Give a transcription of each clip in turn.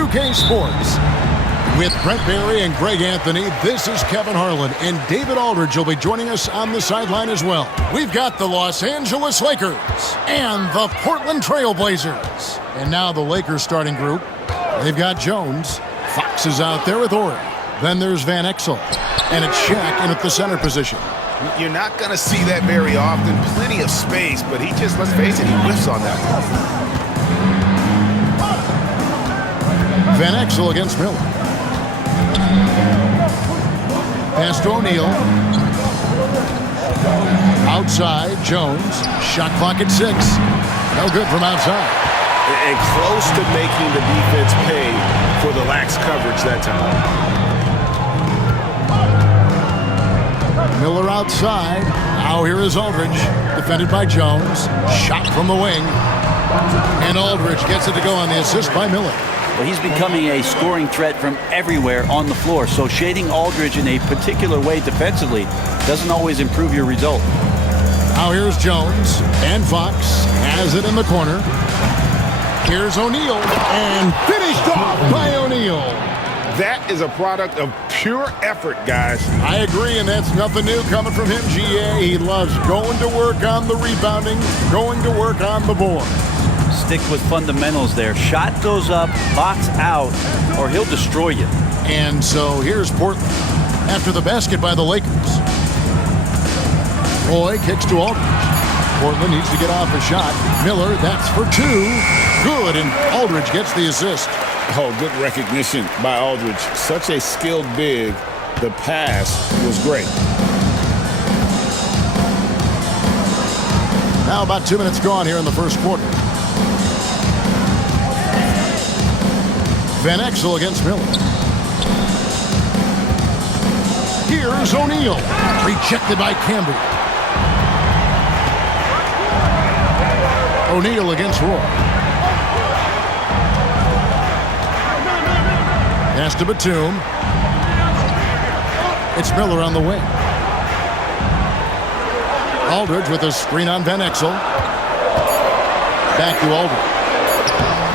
2K Sports. With Brent Barry and Greg Anthony, this is Kevin Harlan, and David Aldridge will be joining us on the sideline as well. We've got the Los Angeles Lakers and the Portland Trail Blazers. And now the Lakers starting group. They've got Jones. Fox is out there with Ori. Then there's Van Exel. And it's Shaq in at the center position. You're not going to see that very often. Plenty of space, but he just, let's face it, he whiffs on that one. Van Exel against Miller. Pass to O'Neal. Outside, Jones. Shot clock at 6. No good from outside. And close to making the defense pay for the lax coverage that time. Miller outside. Now here is Aldridge. Defended by Jones. Shot from the wing. And Aldridge gets it to go on the assist by Miller. Well, he's becoming a scoring threat from everywhere on the floor. So shading Aldridge in a particular way defensively doesn't always improve your result. Now here's Jones. And Fox has it in the corner. Here's O'Neal. And finished off by O'Neal. That is a product of pure effort, guys. I agree, and that's nothing new coming from him, GA. He loves going to work on the rebounding, going to work on the board. Stick with fundamentals there. Shot goes up, box out, or he'll destroy you. And so here's Portland after the basket by the Lakers. Roy kicks to Aldridge. Portland needs to get off a shot. Miller, that's for 2. Good, and Aldridge gets the assist. Oh, good recognition by Aldridge. Such a skilled big. The pass was great. Now about 2 minutes gone here in the first quarter. Van Exel against Miller. Here's O'Neal. Rejected by Campbell. O'Neal against Roy. Pass to Batum. It's Miller on the wing. Aldridge with a screen on Van Exel. Back to Aldridge.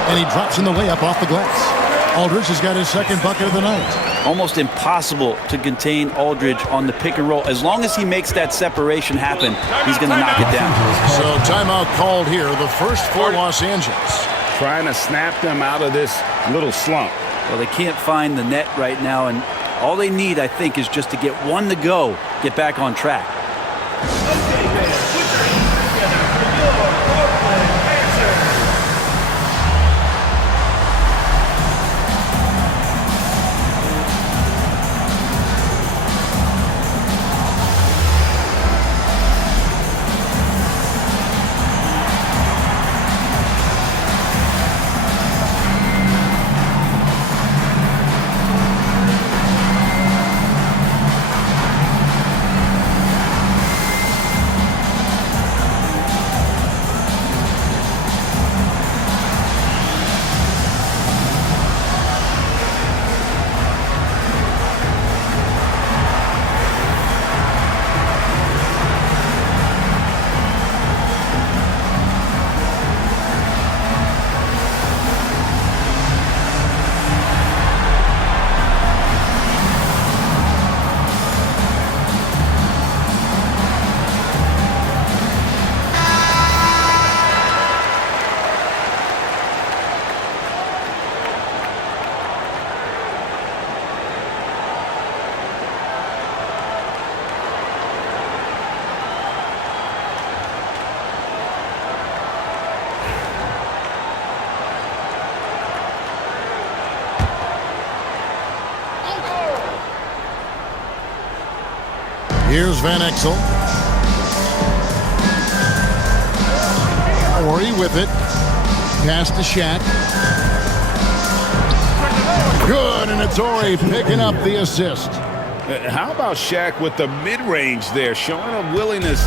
And he drops in the layup off the glass. Aldridge has got his second bucket of the night. Almost impossible to contain Aldridge on the pick and roll. As long as he makes that separation happen, he's going to knock it down. So timeout called here. The first for Los Angeles. Trying to snap them out of this little slump. Well, they can't find the net right now, and all they need, I think, is just to get one to go, get back on track. Here's Van Exel. Ori with it. Pass to Shaq. Good, and it's Ori picking up the assist. How about Shaq with the mid-range there, showing a willingness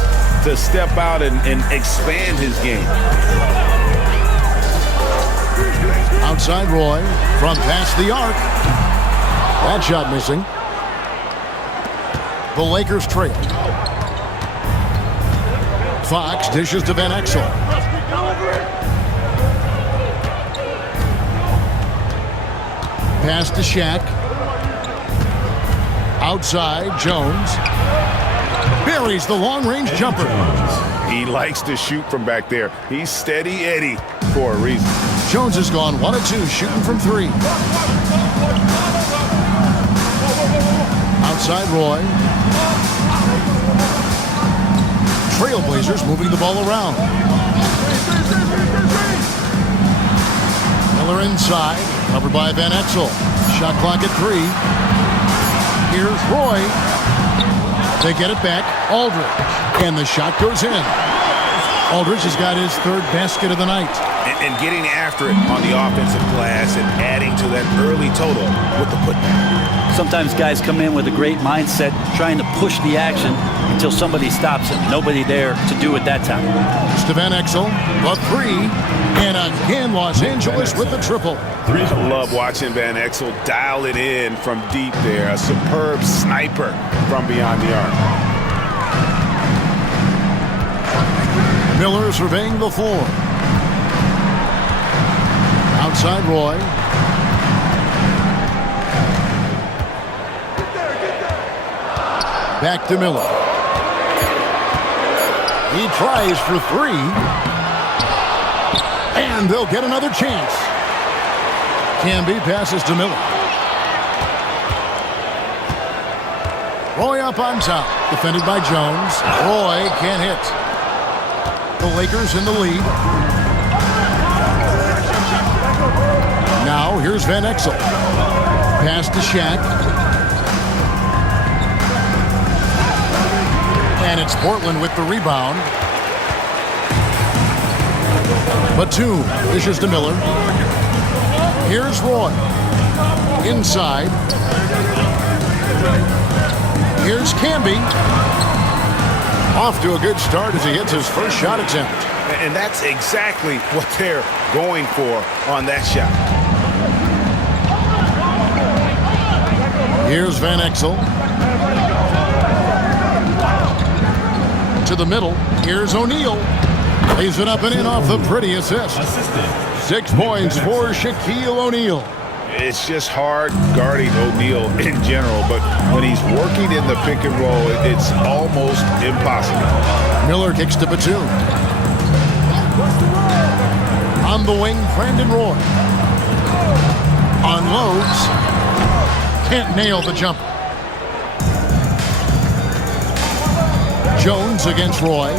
to step out and expand his game. Outside Roy, from past the arc. That shot missing. The Lakers trail. Fox dishes to Van Exel. Pass to Shaq. Outside, Jones. Buries the long-range jumper. He likes to shoot from back there. He's steady Eddie for a reason. Jones has gone 1 of 2, shooting from 3. Outside Roy. Trailblazers moving the ball around. Miller inside, covered by Van Exel. Shot clock at 3. Here's Roy. They get it back. Aldridge. And the shot goes in. Aldridge has got his 3rd basket of the night. And getting after it on the offensive glass and adding to that early total with the putback. Sometimes guys come in with a great mindset, trying to push the action until somebody stops it. Nobody there to do it that time. To Van Exel, a 3, and again Los Angeles with the triple. I love watching Van Exel dial it in from deep there. A superb sniper from beyond the arc. Miller surveying the floor. Outside Roy. Back to Miller. He tries for 3. And they'll get another chance. Camby passes to Miller. Roy up on top. Defended by Jones. Roy can't hit. The Lakers in the lead. Now here's Van Exel. Pass to Shaq. And it's Portland with the rebound. Batum dishes to Miller. Here's Roy. Inside. Here's Camby. Off to a good start as he hits his first shot attempt. And that's exactly what they're going for on that shot. Here's Van Exel. To the middle. Here's O'Neal. Lays it up and in off the pretty assist. 6 points for Shaquille O'Neal. It's just hard guarding O'Neal in general, but when he's working in the pick and roll, it's almost impossible. Miller kicks to Batum. On the wing, Brandon Roy. Unloads. Can't nail the jumper. Jones against Roy.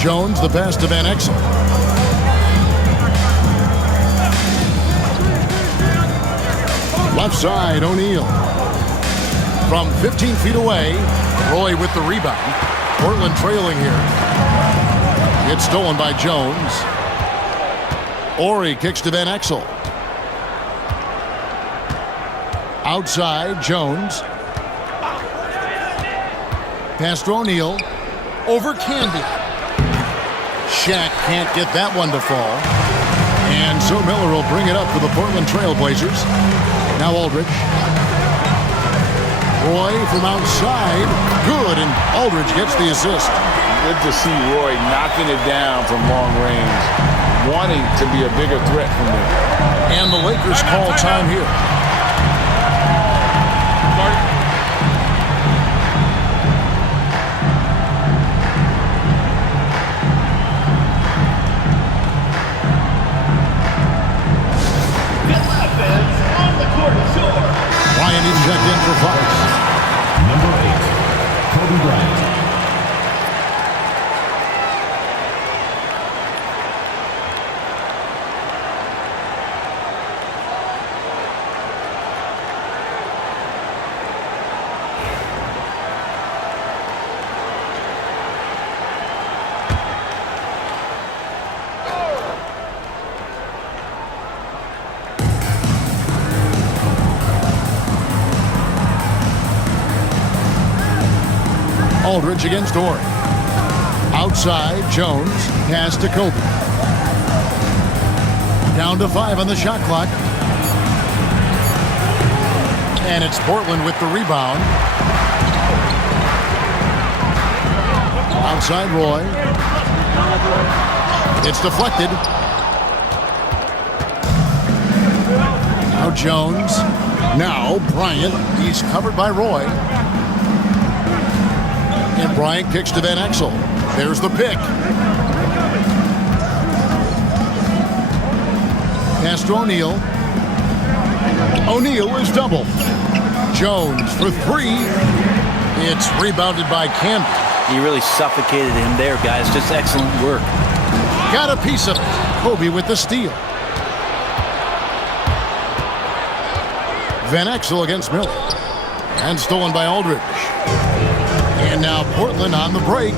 Jones the pass to Van Exel. Left side, O'Neal. From 15 feet away, Roy with the rebound. Portland trailing here. It's stolen by Jones. Ori kicks to Van Exel. Outside, Jones. Pass to O'Neal. Over Camby. Shaq can't get that one to fall. And so Miller will bring it up for the Portland Trailblazers. Now Aldridge. Roy from outside. Good, and Aldridge gets the assist. Good to see Roy knocking it down from long range, wanting to be a bigger threat from there. And the Lakers call time here. Ryan even checked in for Fox. Number 8, Kobe Bryant. Aldridge against Ori. Outside, Jones. Pass to Kobe. Down to 5 on the shot clock. And it's Portland with the rebound. Outside Roy. It's deflected. Now Jones. Now Bryant. He's covered by Roy. And Bryant kicks to Van Exel. There's the pick. Pass to O'Neal. O'Neal is doubled. Jones for three. It's rebounded by Campbell. He really suffocated him there, guys. Just excellent work. Got a piece of it. Kobe with the steal. Van Exel against Miller. And stolen by Aldridge. And now Portland on the break.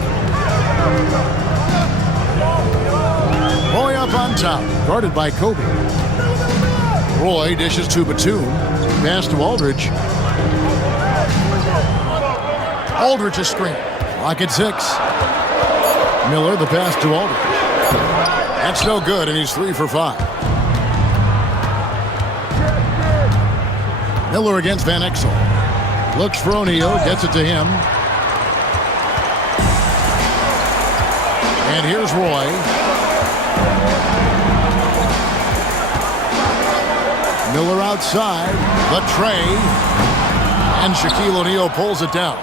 Roy up on top. Guarded by Kobe. Roy dishes to Batum. Pass to Aldridge. Aldridge is screen. Clock at 6. Miller the pass to Aldridge. That's no good, and he's 3 for 5. Miller against Van Exel. Looks for O'Neal, gets it to him. And here's Roy. Miller outside. The tray. And Shaquille O'Neal pulls it down.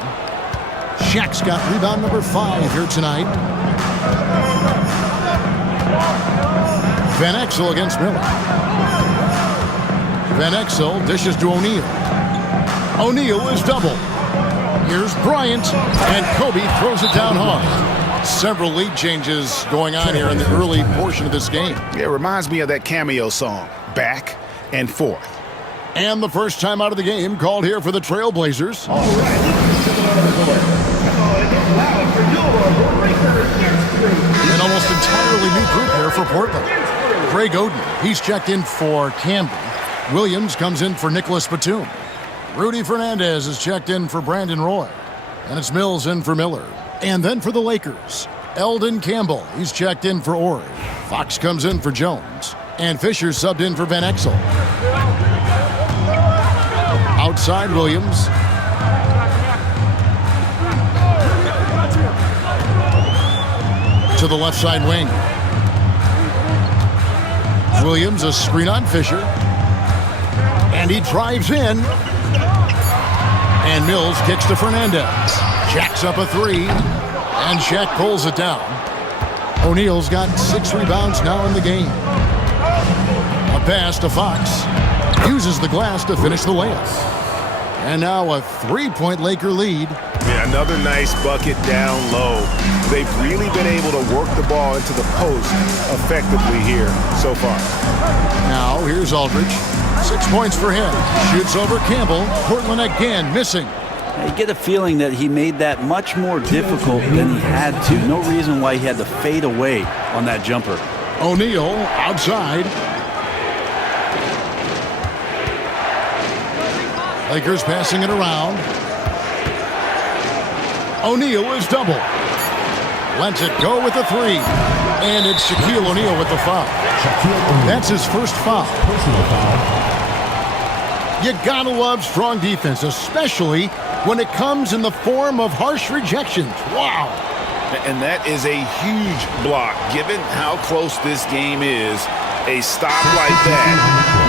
Shaq's got rebound number 5 here tonight. Van Exel against Miller. Van Exel dishes to O'Neal. O'Neal is double. Here's Bryant, and Kobe throws it down hard. Several lead changes going on here in the early portion of this game. It reminds me of that cameo song, Back and Forth. And the first time out of the game called here for the Trailblazers. All right, An almost entirely new group here for Portland. Greg Oden, he's checked in for Campbell. Williams comes in for Nicholas Batum. Rudy Fernandez is checked in for Brandon Roy. And it's Mills in for Miller. And then for the Lakers, Eldon Campbell, he's checked in for Ori. Fox comes in for Jones. And Fisher subbed in for Van Exel. Outside Williams. To the left side wing. Williams a screen on Fisher. And he drives in. And Mills kicks to Fernandez. Jacks up a 3. And Shaq pulls it down. O'Neal's got 6 rebounds now in the game. A pass to Fox. Uses the glass to finish the layup. And now a 3-point Laker lead. Yeah, another nice bucket down low. They've really been able to work the ball into the post effectively here so far. Now here's Aldridge. 6 points for him. Shoots over Campbell. Portland again missing. I get a feeling that he made that much more difficult than he had to. No reason why he had to fade away on that jumper. O'Neal outside. Lakers passing it around. O'Neal is double. Lets it go with the 3. And it's Shaquille O'Neal with the foul. That's his first foul. Personal foul. You gotta love strong defense, especially when it comes in the form of harsh rejections. Wow. And that is a huge block. Given how close this game is, a stop like that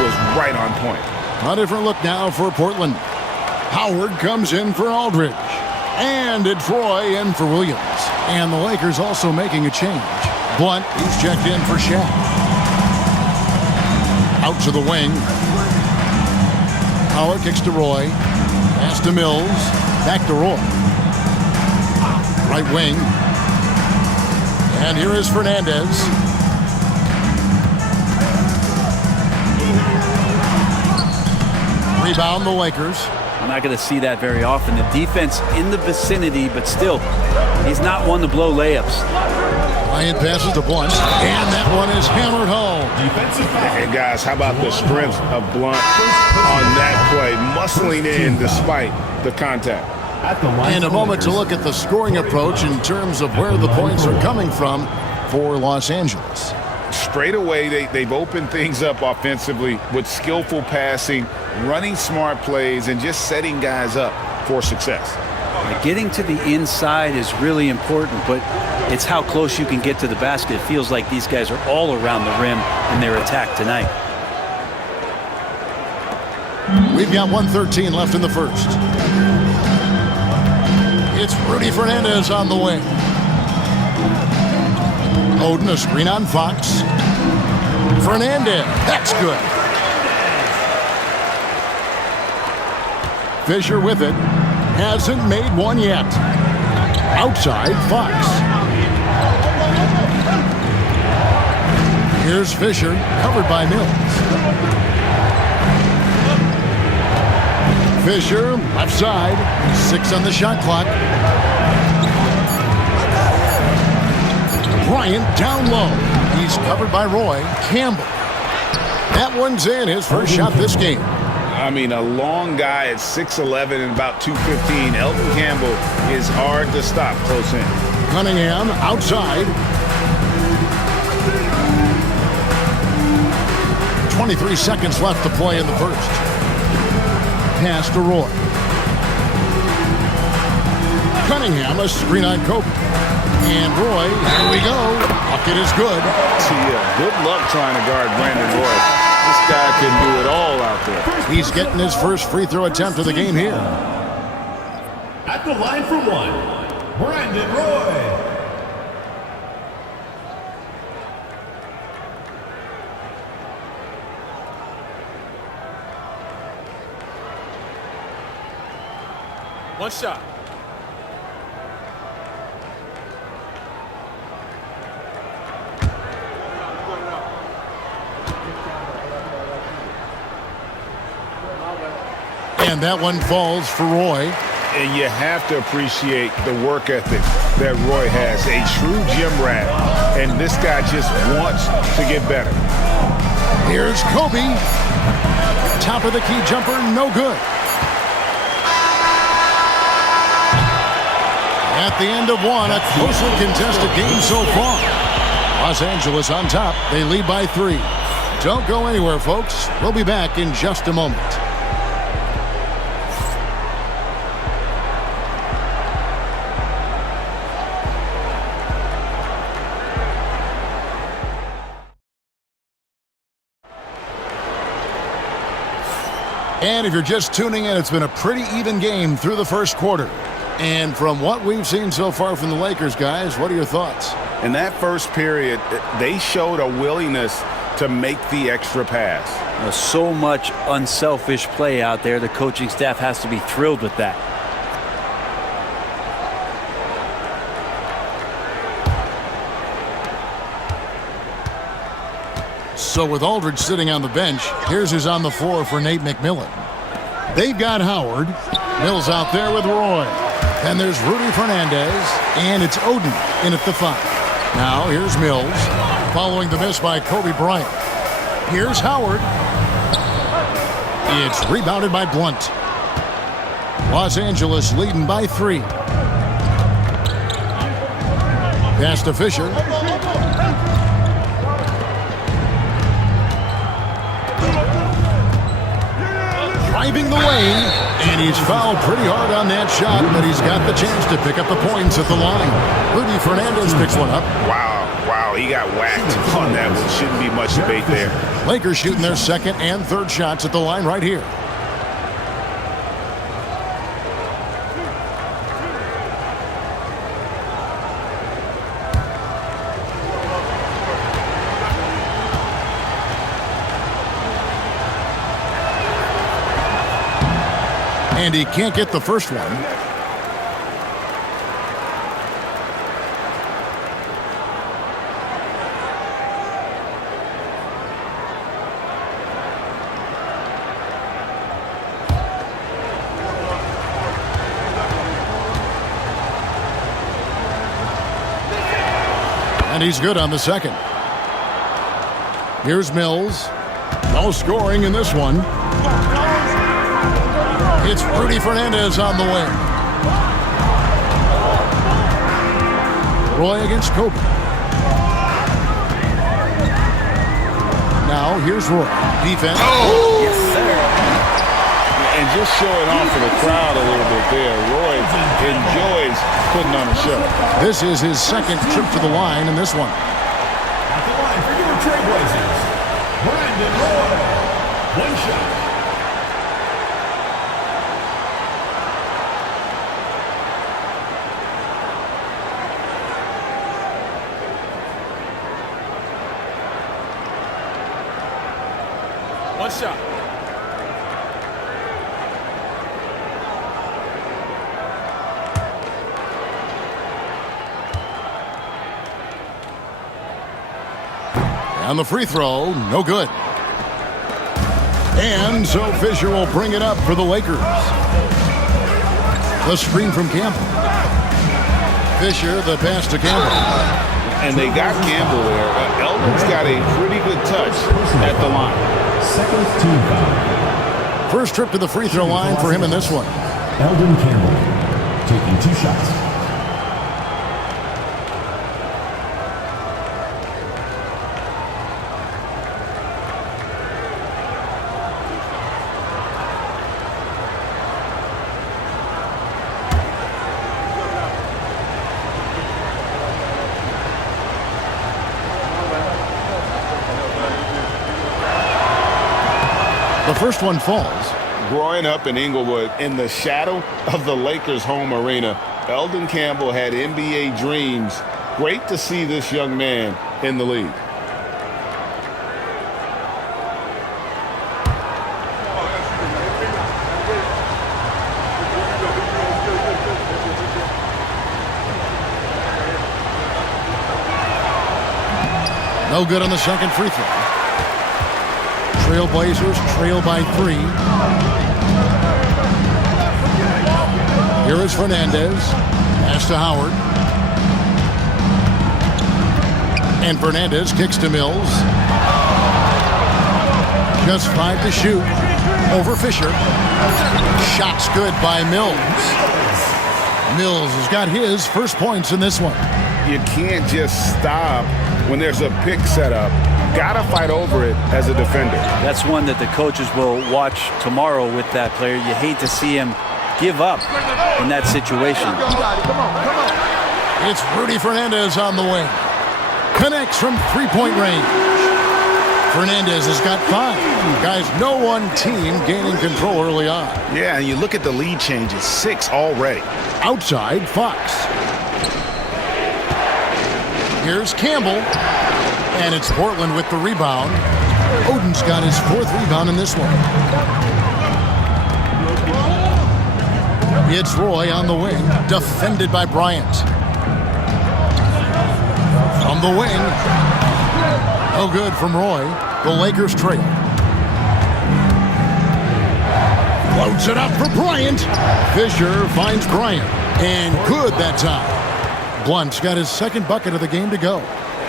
was right on point. A different look now for Portland. Howard comes in for Aldridge. And it's Roy in for Williams. And the Lakers also making a change. Blunt, he's checked in for Shaq. Out to the wing. Howard kicks to Roy. Pass to Mills. Back to Roy. Right wing. And here is Fernandez. Rebound the Lakers. I'm not going to see that very often. The defense in the vicinity, but still, he's not one to blow layups. Bryant passes to Blunt, and that one is hammered home. And guys, how about the strength of Blunt on that play, muscling in despite the contact. And a moment to look at the scoring approach in terms of where the points are coming from for Los Angeles. Straight away, they've opened things up offensively with skillful passing, running smart plays, and just setting guys up for success. Getting to the inside is really important, but it's how close you can get to the basket. It feels like these guys are all around the rim in their attack tonight. We've got 1:13 left in the first. It's Rudy Fernandez on the wing. Oden, a screen on Fox. Fernandez, that's good. Fisher with it. Hasn't made one yet. Outside, Fox. Here's Fisher, covered by Mills. Fisher, left side, 6 on the shot clock. Bryant down low. He's covered by Roy. Campbell. That one's in, his first shot this game. I mean, a long guy at 6'11" and about 215. Elton Campbell is hard to stop close in. Cunningham outside. 23 seconds left to play in the first. Pass to Roy. Cunningham, a screen on Kobe. And Roy, here we go. Bucket is good. Good luck trying to guard Brandon Roy. This guy can do it all out there. He's getting his first free throw attempt of the game here. At the line for one, Brandon Roy. One shot. And that one falls for Roy. And you have to appreciate the work ethic that Roy has. A true gym rat. And this guy just wants to get better. Here's Kobe. Top of the key jumper, no good. At the end of one, a closely contested game so far. Los Angeles on top. They lead by 3. Don't go anywhere, folks. We'll be back in just a moment. And if you're just tuning in, it's been a pretty even game through the first quarter. And from what we've seen so far from the Lakers, guys, what are your thoughts? In that first period, they showed a willingness to make the extra pass. So much unselfish play out there. The coaching staff has to be thrilled with that. So with Aldridge sitting on the bench, here's who's on the floor for Nate McMillan. They've got Howard. Mills out there with Roy. And there's Rudy Fernandez. And it's Oden in at the 5. Now here's Mills. Following the miss by Kobe Bryant. Here's Howard. It's rebounded by Blunt. Los Angeles leading by 3. Pass to Fisher. Driving the lane, and he's fouled pretty hard on that shot, but he's got the chance to pick up the points at the line. Rudy Fernandez picks one up. Wow, he got whacked on that one. Shouldn't be much debate there. Lakers shooting their second and third shots at the line right here. And he can't get the first one. And he's good on the second. Here's Mills. No scoring in this one. It's Rudy Fernandez on the wing. Roy against Kobe. Now here's Roy. Defense. Oh! Yes, sir. And just showing off for the crowd a little bit there. Roy enjoys putting on a show. This is his second trip to the line in this one. At the line for your Trailblazers, Brandon Roy. One shot. One shot. On the free throw, no good. And so Fisher will bring it up for the Lakers. The screen from Campbell. Fisher, the pass to Campbell. And they got Campbell there. Eldon's got a pretty good touch at the line. Second team foul. First trip to the free throw line for him in this one. Eldon Campbell taking 2 shots. The first one falls. Growing up in Inglewood, in the shadow of the Lakers' home arena, Eldon Campbell had NBA dreams. Great to see this young man in the league. No good on the second free throw. Trailblazers trail by 3. Here is Fernandez. Pass to Howard. And Fernandez kicks to Mills. Just 5 to shoot. Over Fisher. Shot's good by Mills. Mills has got his first points in this one. You can't just stop when there's a pick set up. Gotta fight over it as a defender. That's one that the coaches will watch tomorrow with that player. You hate to see him give up in that situation. It's Rudy Fernandez on the wing. Connects from three-point range. Fernandez has got 5. Guys, no one team gaining control early on. Yeah, and you look at the lead changes, 6 already. Outside, Fox. Here's Campbell. And it's Portland with the rebound. Oden's got his 4th rebound in this one. It's Roy on the wing, defended by Bryant. From the wing. No good from Roy. The Lakers trail. Floats it up for Bryant. Fisher finds Bryant. And good that time. Blunt's got his 2nd bucket of the game to go.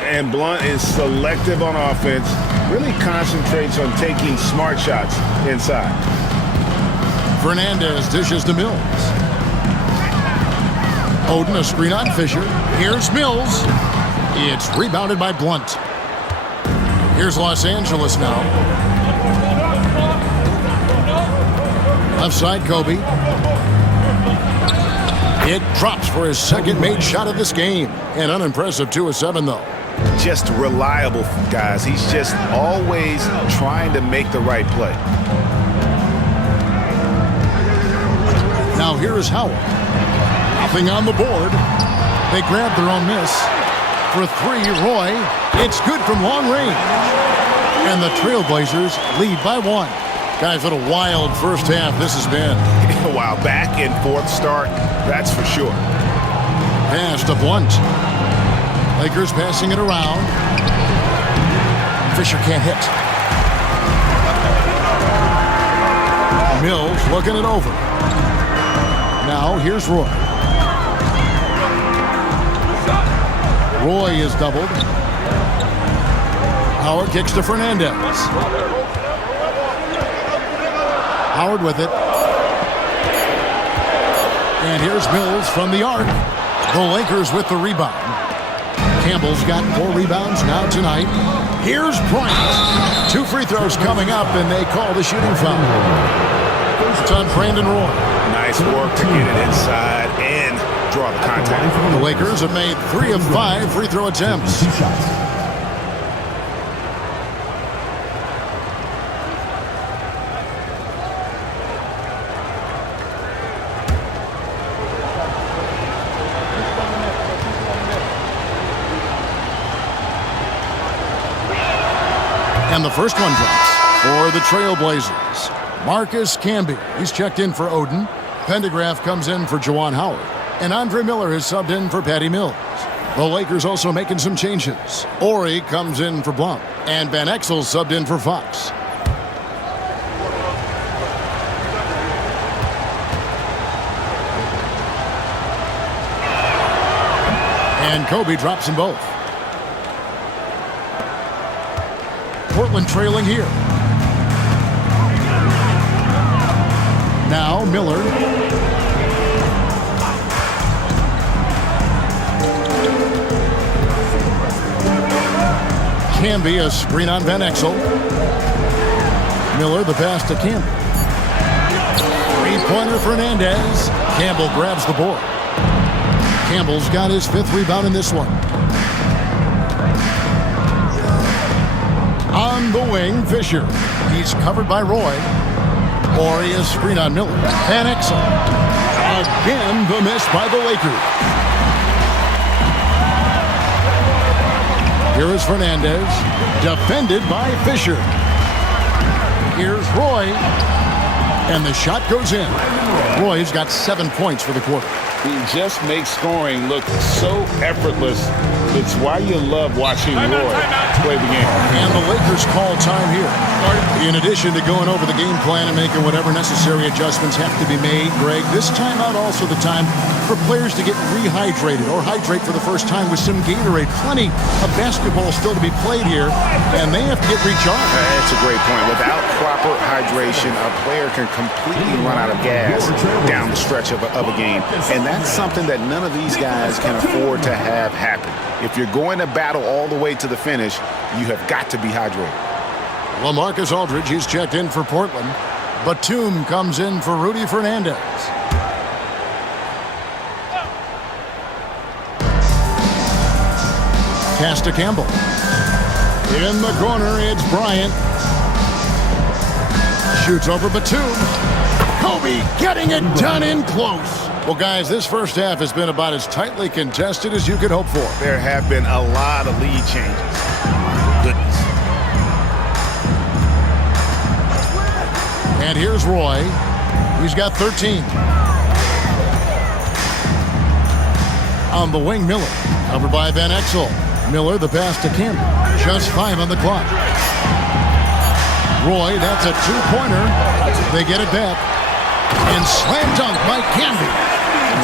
And Blunt is selective on offense, really concentrates on taking smart shots inside. Fernandez dishes to Mills. Oden a screen on Fisher. Here's Mills. It's rebounded by Blunt. Here's Los Angeles now. Left side, Kobe. It drops for his 2nd made shot of this game. An unimpressive 2 of 7, though. Just reliable, guys. He's just always trying to make the right play. Now here is Howard. Nothing on the board. They grab their own miss. For 3, Roy. It's good from long range. And the Trailblazers lead by 1. Guys, what a wild first half this has been. Wow, back and forth start, that's for sure. Pass to Blunt. Lakers passing it around. Fisher can't hit. Mills looking it over. Now here's Roy. Roy is doubled. Howard kicks to Fernandez. Howard with it. And here's Mills from the arc. The Lakers with the rebound. Campbell's got 4 rebounds now tonight. Here's Bryant. 2 free throws coming up, and they call the shooting foul. It's on Brandon Roy. Nice work to get it inside and draw the contact. The Lakers have made 3 of 5 free throw attempts. 2 shots. And the first one drops. For the Trailblazers, Marcus Camby. He's checked in for Oden. Pendergraph comes in for Juwan Howard. And Andre Miller is subbed in for Patty Mills. The Lakers also making some changes. Ori comes in for Blum. And Van Exel subbed in for Fox. And Kobe drops them both. Portland trailing here. Now Miller. Camby, a screen on Van Exel. Miller, the pass to Campbell. Three-pointer Fernandez. Campbell grabs the board. Campbell's got his 5th rebound in this one. On the wing, Fisher. He's covered by Roy. Ori, a screen on Miller. Van Exel. Again, the miss by the Lakers. Here is Fernandez, defended by Fisher. Here's Roy, and the shot goes in. Roy's got 7 points for the quarter. He just makes scoring look so effortless. It's why you love watching Roy play the game. And the Lakers call time here. In addition to going over the game plan and making whatever necessary adjustments have to be made, Greg, this timeout also the time for players to get rehydrated or hydrate for the first time with some Gatorade. Plenty of basketball still to be played here, and they have to get recharged. That's a great point. Without proper hydration, a player can completely run out of gas down the stretch of a game. And that's something that none of these guys can afford to have happen. If you're going to battle all the way to the finish, you have got to be hydrated. LaMarcus Aldridge, he's checked in for Portland. Batum comes in for Rudy Fernandez. Pass to Campbell. In the corner, it's Bryant. Shoots over Batum. Kobe getting it done in close. Well, guys, this first half has been about as tightly contested as you could hope for. There have been a lot of lead changes. Goodness. And here's Roy. He's got 13. On the wing, Miller. Covered by Van Exel. Miller, the pass to Campbell. Just 5 on the clock. Roy, that's a 2-pointer. They get it back. And slam dunk by Camby.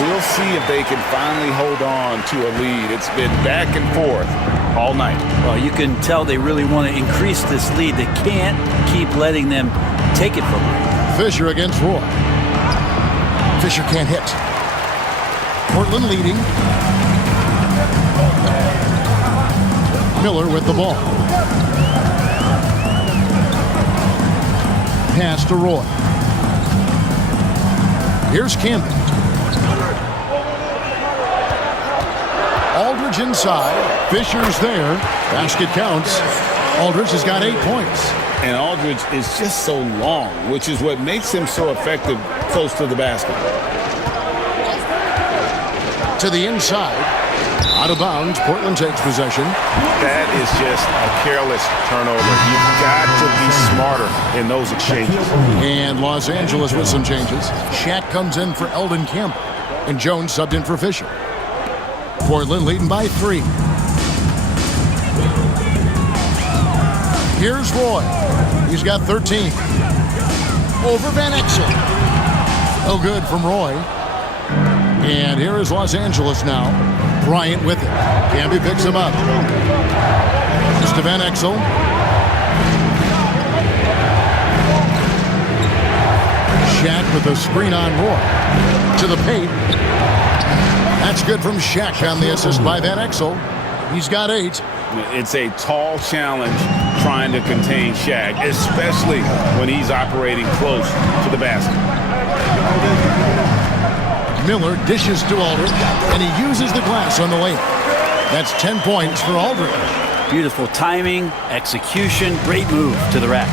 We'll see if they can finally hold on to a lead. It's been back and forth all night. Well, you can tell they really want to increase this lead. They can't keep letting them take it from them. Fisher against Roy. Fisher can't hit. Portland leading. Miller with the ball. Pass to Roy. Here's Camby. Aldridge inside. Fisher's there. Basket counts. Aldridge has got 8 points. And Aldridge is just so long, which is what makes him so effective close to the basket. To the inside. Out of bounds. Portland takes possession. That is just a careless turnover. You've got to be smarter in those exchanges. And Los Angeles with some changes. Shaq comes in for Eldon Campbell. And Jones subbed in for Fisher. Portland leading by 3. Here's Roy. He's got 13. Over Van Exel. Oh, good from Roy. And here is Los Angeles now. Bryant with it. Camby picks him up. Just to Van Exel. Shaq with a screen on Roy. To the paint. That's good from Shaq on the assist by Van Exel. He's got 8. It's a tall challenge trying to contain Shaq, especially when he's operating close to the basket. Miller dishes to Aldridge, and he uses the glass on the lane. That's 10 points for Aldridge. Beautiful timing, execution, great move to the rack.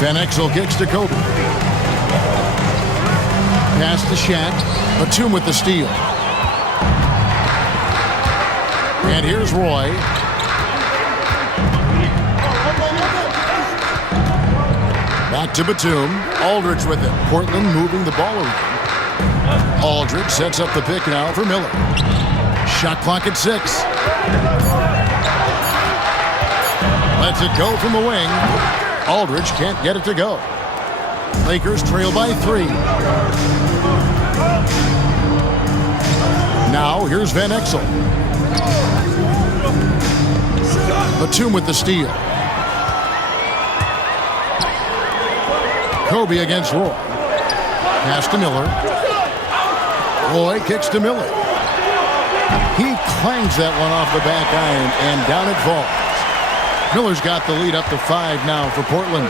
Van Exel kicks to Kobe. Pass to Shaq. Batum with the steal. And here's Roy. Back to Batum. Aldridge with it. Portland moving the ball around. Aldridge sets up the pick now for Miller. Shot clock at 6. Lets it go from the wing. Aldridge can't get it to go. Lakers trail by 3. Now here's Van Exel. Batum with the steal. Kobe against Roy. Pass to Miller. Roy kicks to Miller. He clangs that one off the back iron, and down it falls. Miller's got the lead up to 5 now for Portland.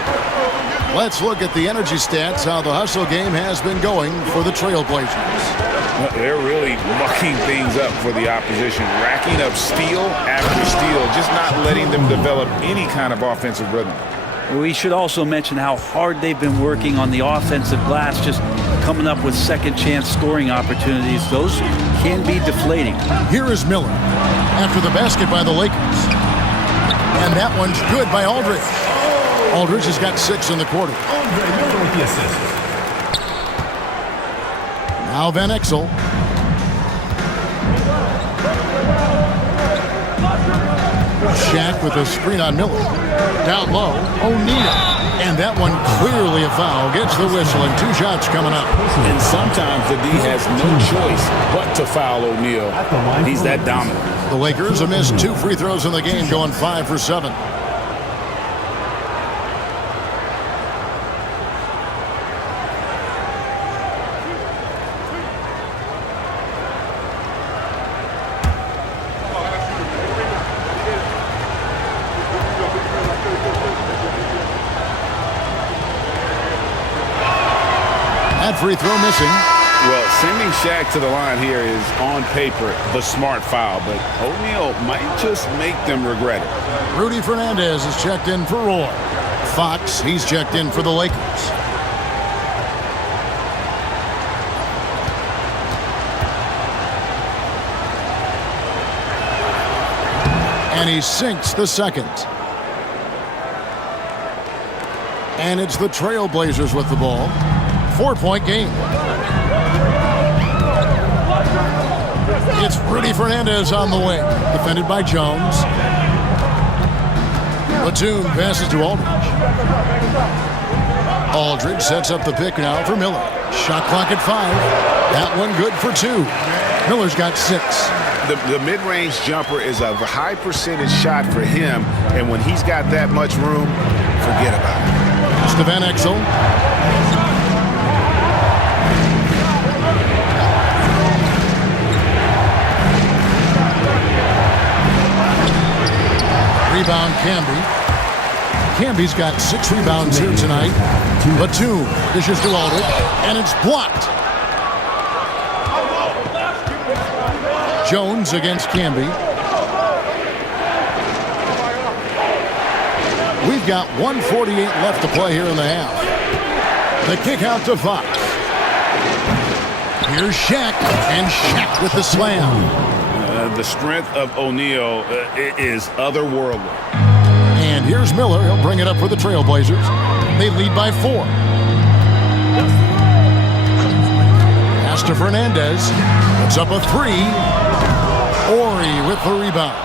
Let's look at the energy stats, how the hustle game has been going for the Trailblazers. They're really mucking things up for the opposition, racking up steal after steal, just not letting them develop any kind of offensive rhythm. We should also mention how hard they've been working on the offensive glass, just coming up with second chance scoring opportunities. Those can be deflating. Here is Miller after the basket by the Lakers. And that one's good by Aldridge. Aldridge has got 6 in the quarter. Now Van Exel. Shaq with a screen on Miller. Down low, O'Neal. And that one clearly a foul. Gets the whistle and 2 shots coming up. And sometimes the D has no choice but to foul O'Neal. He's that dominant. The Lakers have missed 2 free throws in the game, going 5 for 7. That free throw missing. Well, sending Shaq to the line here is, on paper, the smart foul, but O'Neal might just make them regret it. Rudy Fernandez is checked in for Roy. Fox, he's checked in for the Lakers. And he sinks the second. And it's the Trailblazers with the ball. 4-point game. It's Rudy Fernandez on the wing, defended by Jones. Batum passes to Aldridge. Aldridge sets up the pick now for Miller. Shot clock at 5. That one good for 2. Miller's got 6. The mid-range jumper is a high percentage shot for him, and when he's got that much room, forget about it. It's to Van Exel. Rebound, Camby. Camby's got 6 rebounds here tonight. Batum dishes to Aldridge, and it's blocked. Jones against Camby. We've got 1:48 left to play here in the half. The kick out to Fox. Here's Shaq, and Shaq with the slam. The strength of O'Neal is otherworldly. And here's Miller. He'll bring it up for the Trailblazers. They lead by 4. Pass to Fernandez. Puts up a 3. Ori with the rebound.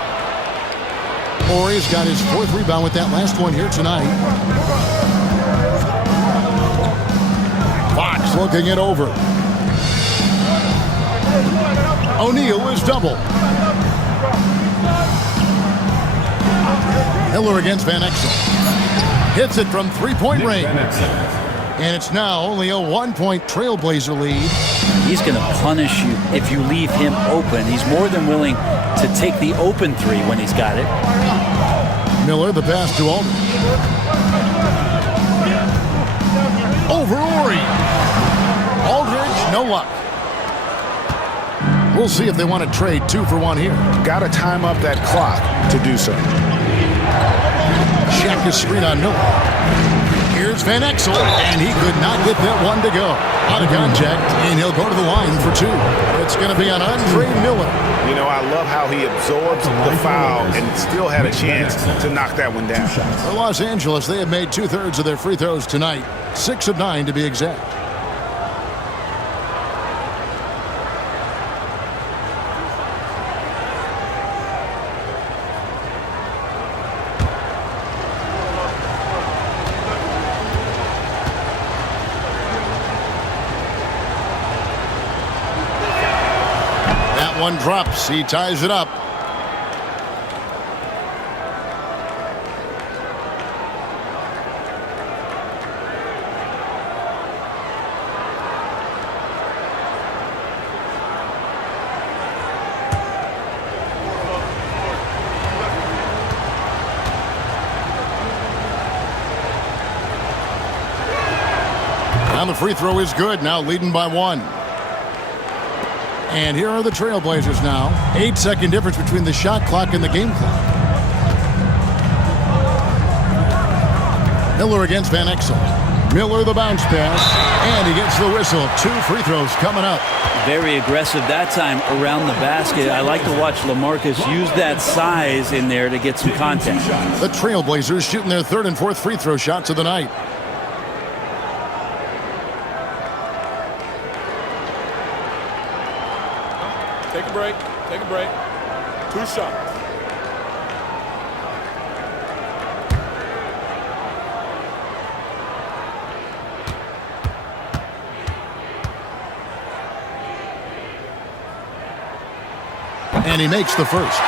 Ori's got his 4th rebound with that last one here tonight. Fox looking it over. O'Neal is double. Miller against Van Exel. Hits it from 3-point range. And it's now only a 1-point Trailblazer lead. He's going to punish you if you leave him open. He's more than willing to take the open 3 when he's got it. Miller, the pass to Aldridge. Over Ori. Aldridge, no luck. We'll see if they want to trade 2 for 1 here. Got to time up that clock to do so. Shaq is screen on Miller. Here's Van Exel, and he could not get that one to go. Out of contact, and he'll go to the line for two. It's going to be on Andre Miller. You know, I love how he absorbed the foul and still had a chance to knock that one down. For Los Angeles, they have made 2/3 of their free throws tonight. 6 of 9 to be exact. One drops. He ties it up. And the free throw is good. Now leading by 1. And here are the Trailblazers now. 8-second difference between the shot clock and the game clock. Miller against Van Exel. Miller the bounce pass. And he gets the whistle. 2 free throws coming up. Very aggressive that time around the basket. I like to watch LaMarcus use that size in there to get some contact. The Trailblazers shooting their 3rd and 4th free throw shots of the night. Take a break. Take a break. 2 shots. And he makes the first.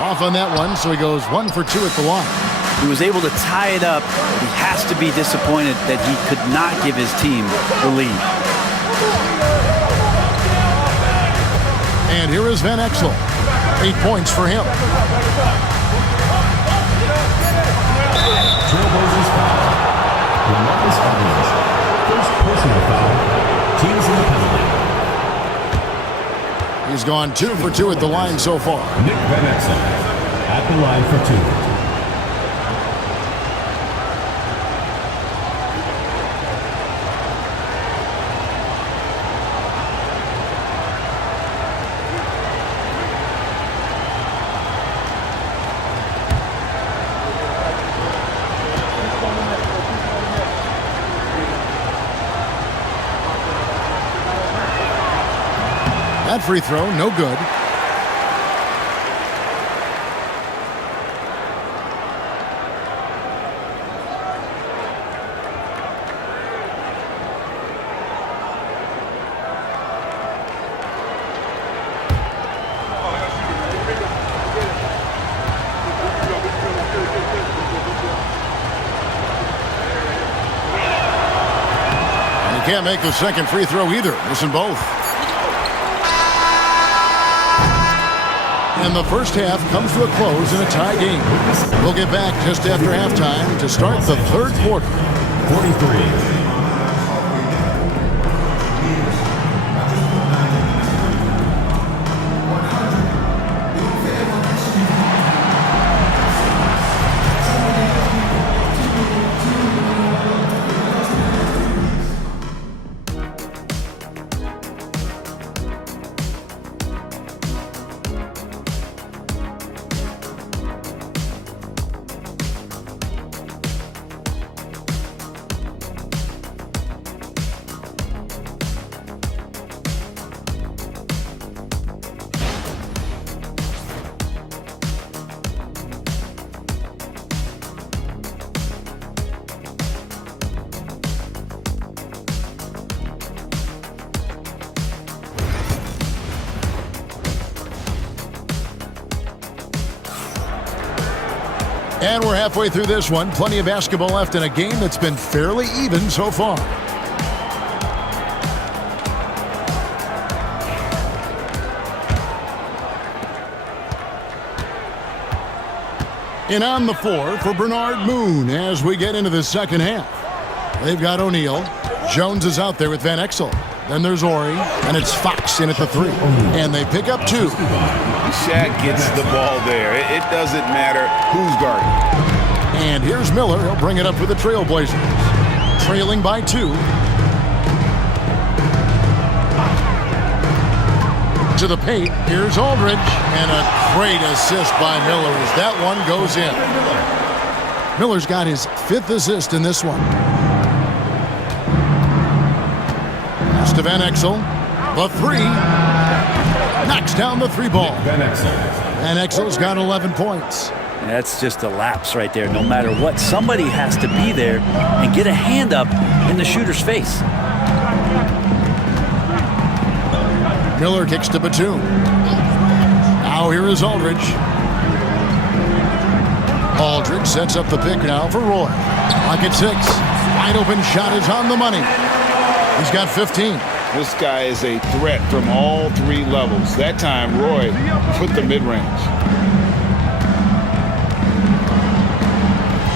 Off on that one, so he goes 1 for 2 at the line. He was able to tie it up. He has to be disappointed that he could not give his team the lead. And here is Van Exel. 8 points for him. Trailblazers foul. Memphis Cavaliers. First personal foul. Teams in the penalty. He's gone 2 for 2 at the line so far. Nick Van Exel at the line for 2. That free throw, no good. And he can't make the second free throw either. Missing both. And the first half comes to a close in a tie game. We'll get back just after halftime to start the 3rd quarter. 43. And we're halfway through this one. Plenty of basketball left in a game that's been fairly even so far. And on the floor for Bernard Moon as we get into the second half. They've got O'Neal. Jones is out there with Van Exel. Then there's Ori, and it's Fox in at the 3. And they pick up 2. Shaq gets the ball there. It doesn't matter who's guarding. And here's Miller. He'll bring it up for the Trailblazers. Trailing by 2. To the paint. Here's Aldridge. And a great assist by Miller as that one goes in. Miller's got his 5th assist in this one. Pass to Van Exel. The 3. Knocks down the 3 ball. Van Exel's got 11 points. That's just a lapse right there. No matter what, somebody has to be there and get a hand up in the shooter's face. Miller kicks to Batum. Now here is Aldridge. Aldridge sets up the pick now for Roy. Clock at 6. Wide open shot is on the money. He's got 15. This guy is a threat from all 3 levels. That time, Roy put the mid-range.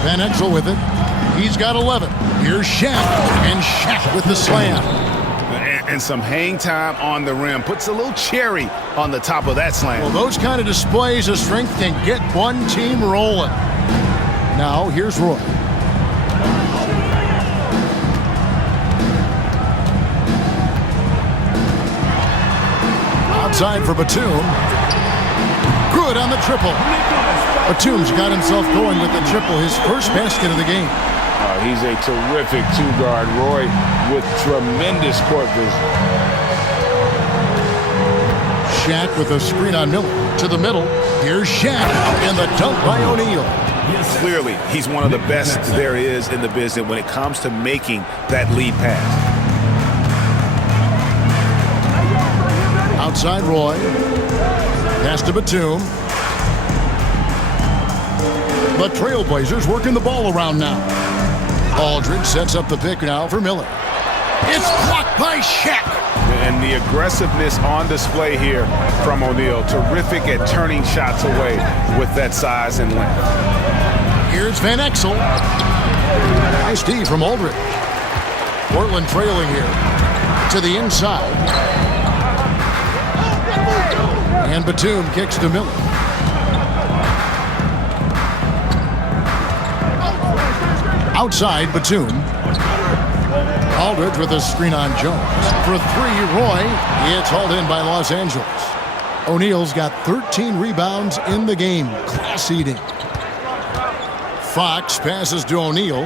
Van Exel with it. He's got 11. Here's Shaq. And Shaq with the slam. And some hang time on the rim. Puts a little cherry on the top of that slam. Well, those kind of displays of strength can get one team rolling. Now, here's Roy. Outside for Batum. Good on the triple. Batum's got himself going with the triple, his first basket of the game. He's a terrific 2-guard. Roy with tremendous court vision. Shaq with a screen on Miller. To the middle. Here's Shaq. And the dunk by O'Neal. Clearly, he's one of the best there is in the business when it comes to making that lead pass. Outside Roy. Pass to Batum. The Trailblazers working the ball around now. Aldridge sets up the pick now for Miller. It's blocked by Shaq. And the aggressiveness on display here from O'Neal. Terrific at turning shots away with that size and length. Here's Van Exel. Nice D from Aldridge. Portland trailing here. To the inside. And Batum kicks to Miller. Outside, Batum. Aldridge with a screen on Jones. For 3, Roy. It's hauled in by Los Angeles. O'Neal's got 13 rebounds in the game. Class eating. Fox passes to O'Neal.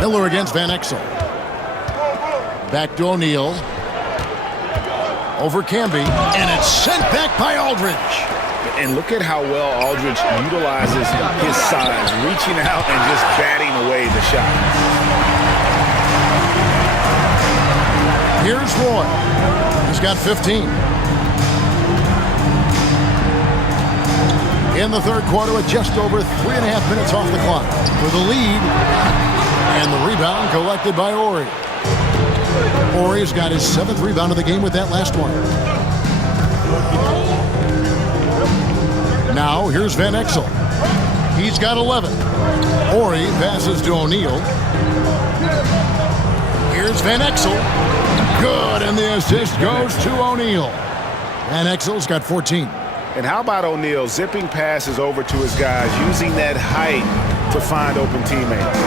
Miller against Van Exel. Back to O'Neal. Over Camby. And it's sent back by Aldridge. And look at how well Aldridge utilizes his size, reaching out and just batting away the shot. Here's Roy. He's got 15. In the third quarter with just over 3.5 minutes off the clock. For the lead. And the rebound collected by Ori. Ori's got his 7th rebound of the game with that last one. Now, here's Van Exel. He's got 11. Ori passes to O'Neal. Here's Van Exel. Good, and the assist goes to O'Neal. Van Exel's got 14. And how about O'Neal zipping passes over to his guys, using that height to find open teammates?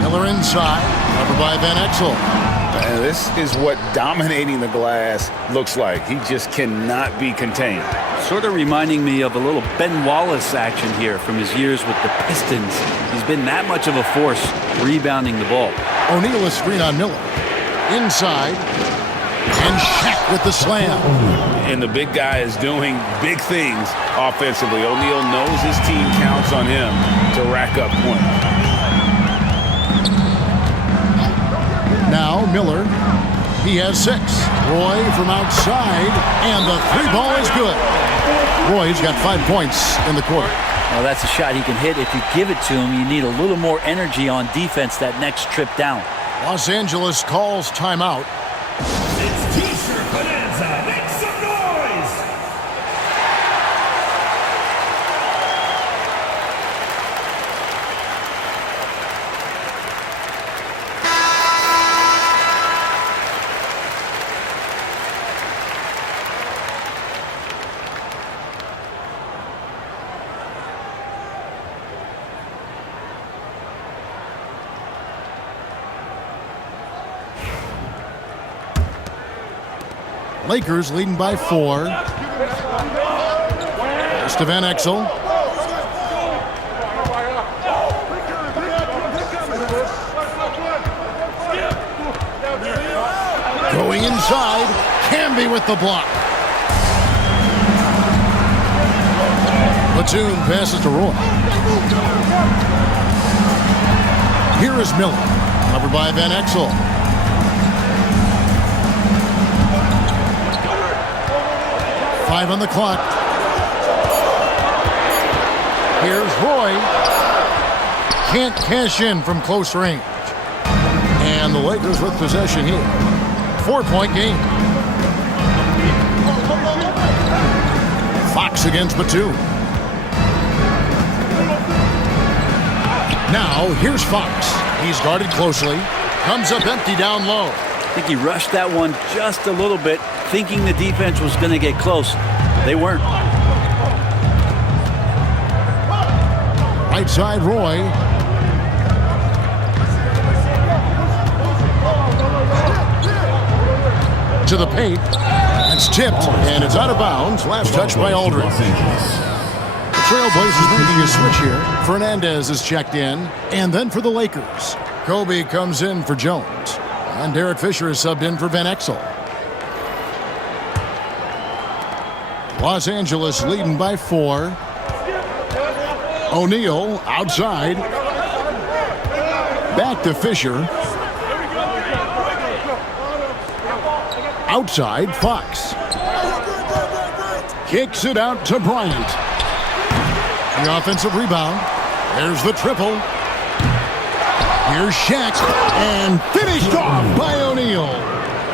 Miller inside, covered by Van Exel. And this is what dominating the glass looks like. He just cannot be contained. Sort of reminding me of a little Ben Wallace action here from his years with the Pistons. He's been that much of a force rebounding the ball. O'Neal a screen on Miller. Inside. And Shaq with the slam. And the big guy is doing big things offensively. O'Neal knows his team counts on him to rack up points. Now Miller, he has 6. Roy from outside, and the 3 ball is good. Roy's got 5 points in the quarter. Well, that's a shot he can hit. If you give it to him, you need a little more energy on defense that next trip down. Los Angeles calls timeout. It's T-shirt bonanza Lakers leading by 4. It's to Van Exel. Going inside. Camby with the block. Platoon passes to Roy. Here is Miller. Covered by Van Exel. Five on the clock. Here's Roy. Can't cash in from close range. And the Lakers with possession here. 4-point game. Fox against Batum. Now, here's Fox. He's guarded closely. Comes up empty down low. I think he rushed that one just a little bit, thinking the defense was going to get close. They weren't. Right side, Roy. To the paint. It's tipped, and it's out of bounds. Last touch by Aldridge. The Trailblazers making a switch here. Fernandez is checked in. And then for the Lakers, Kobe comes in for Jones. And Derek Fisher is subbed in for Van Exel. Los Angeles leading by 4. O'Neal outside. Back to Fisher. Outside, Fox. Kicks it out to Bryant. The offensive rebound. There's the triple. Here's Shaq. And finished off by O'Neal.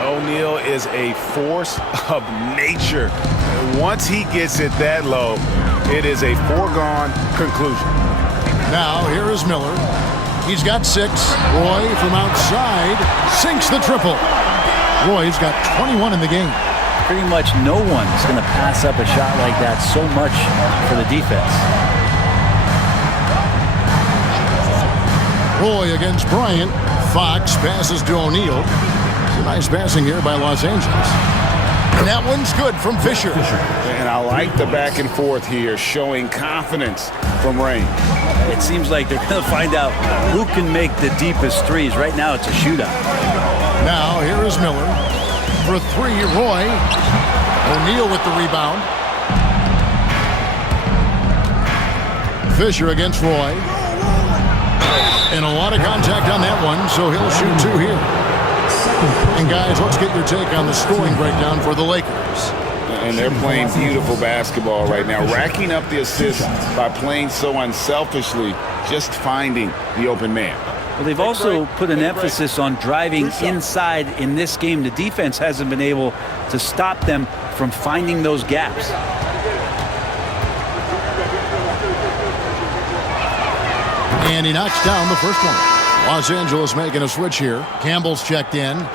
O'Neal is a force of nature. Once he gets it that low, it is a foregone conclusion. Now, here is Miller. He's got 6. Roy from outside sinks the triple. Roy's got 21 in the game. Pretty much no one's going to pass up a shot like that so much for the defense. Roy against Bryant. Fox passes to O'Neal. Nice passing here by Los Angeles. And that one's good from Fisher. And I like the back and forth here, showing confidence from range. It seems like they're going to find out who can make the deepest threes. Right now, it's a shootout. Now, here is Miller. For 3, Roy. O'Neal with the rebound. Fisher against Roy. And a lot of contact on that one, so he'll shoot 2 here. And guys, let's get your take on the scoring breakdown for the Lakers. And they're playing beautiful basketball right now, racking up the assists by playing so unselfishly, just finding the open man. Well, they've also put an emphasis on driving inside in this game. The defense hasn't been able to stop them from finding those gaps. And he knocks down the first one. Los Angeles making a switch here. Campbell's checked in.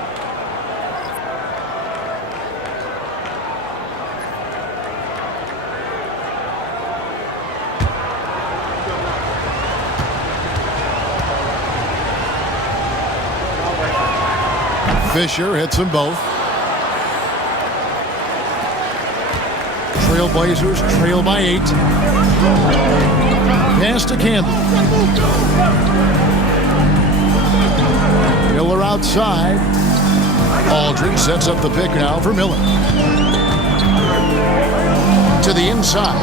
Fisher hits them both. Trailblazers trail by 8. Pass to Campbell. Miller outside. Aldridge sets up the pick now for Miller. To the inside.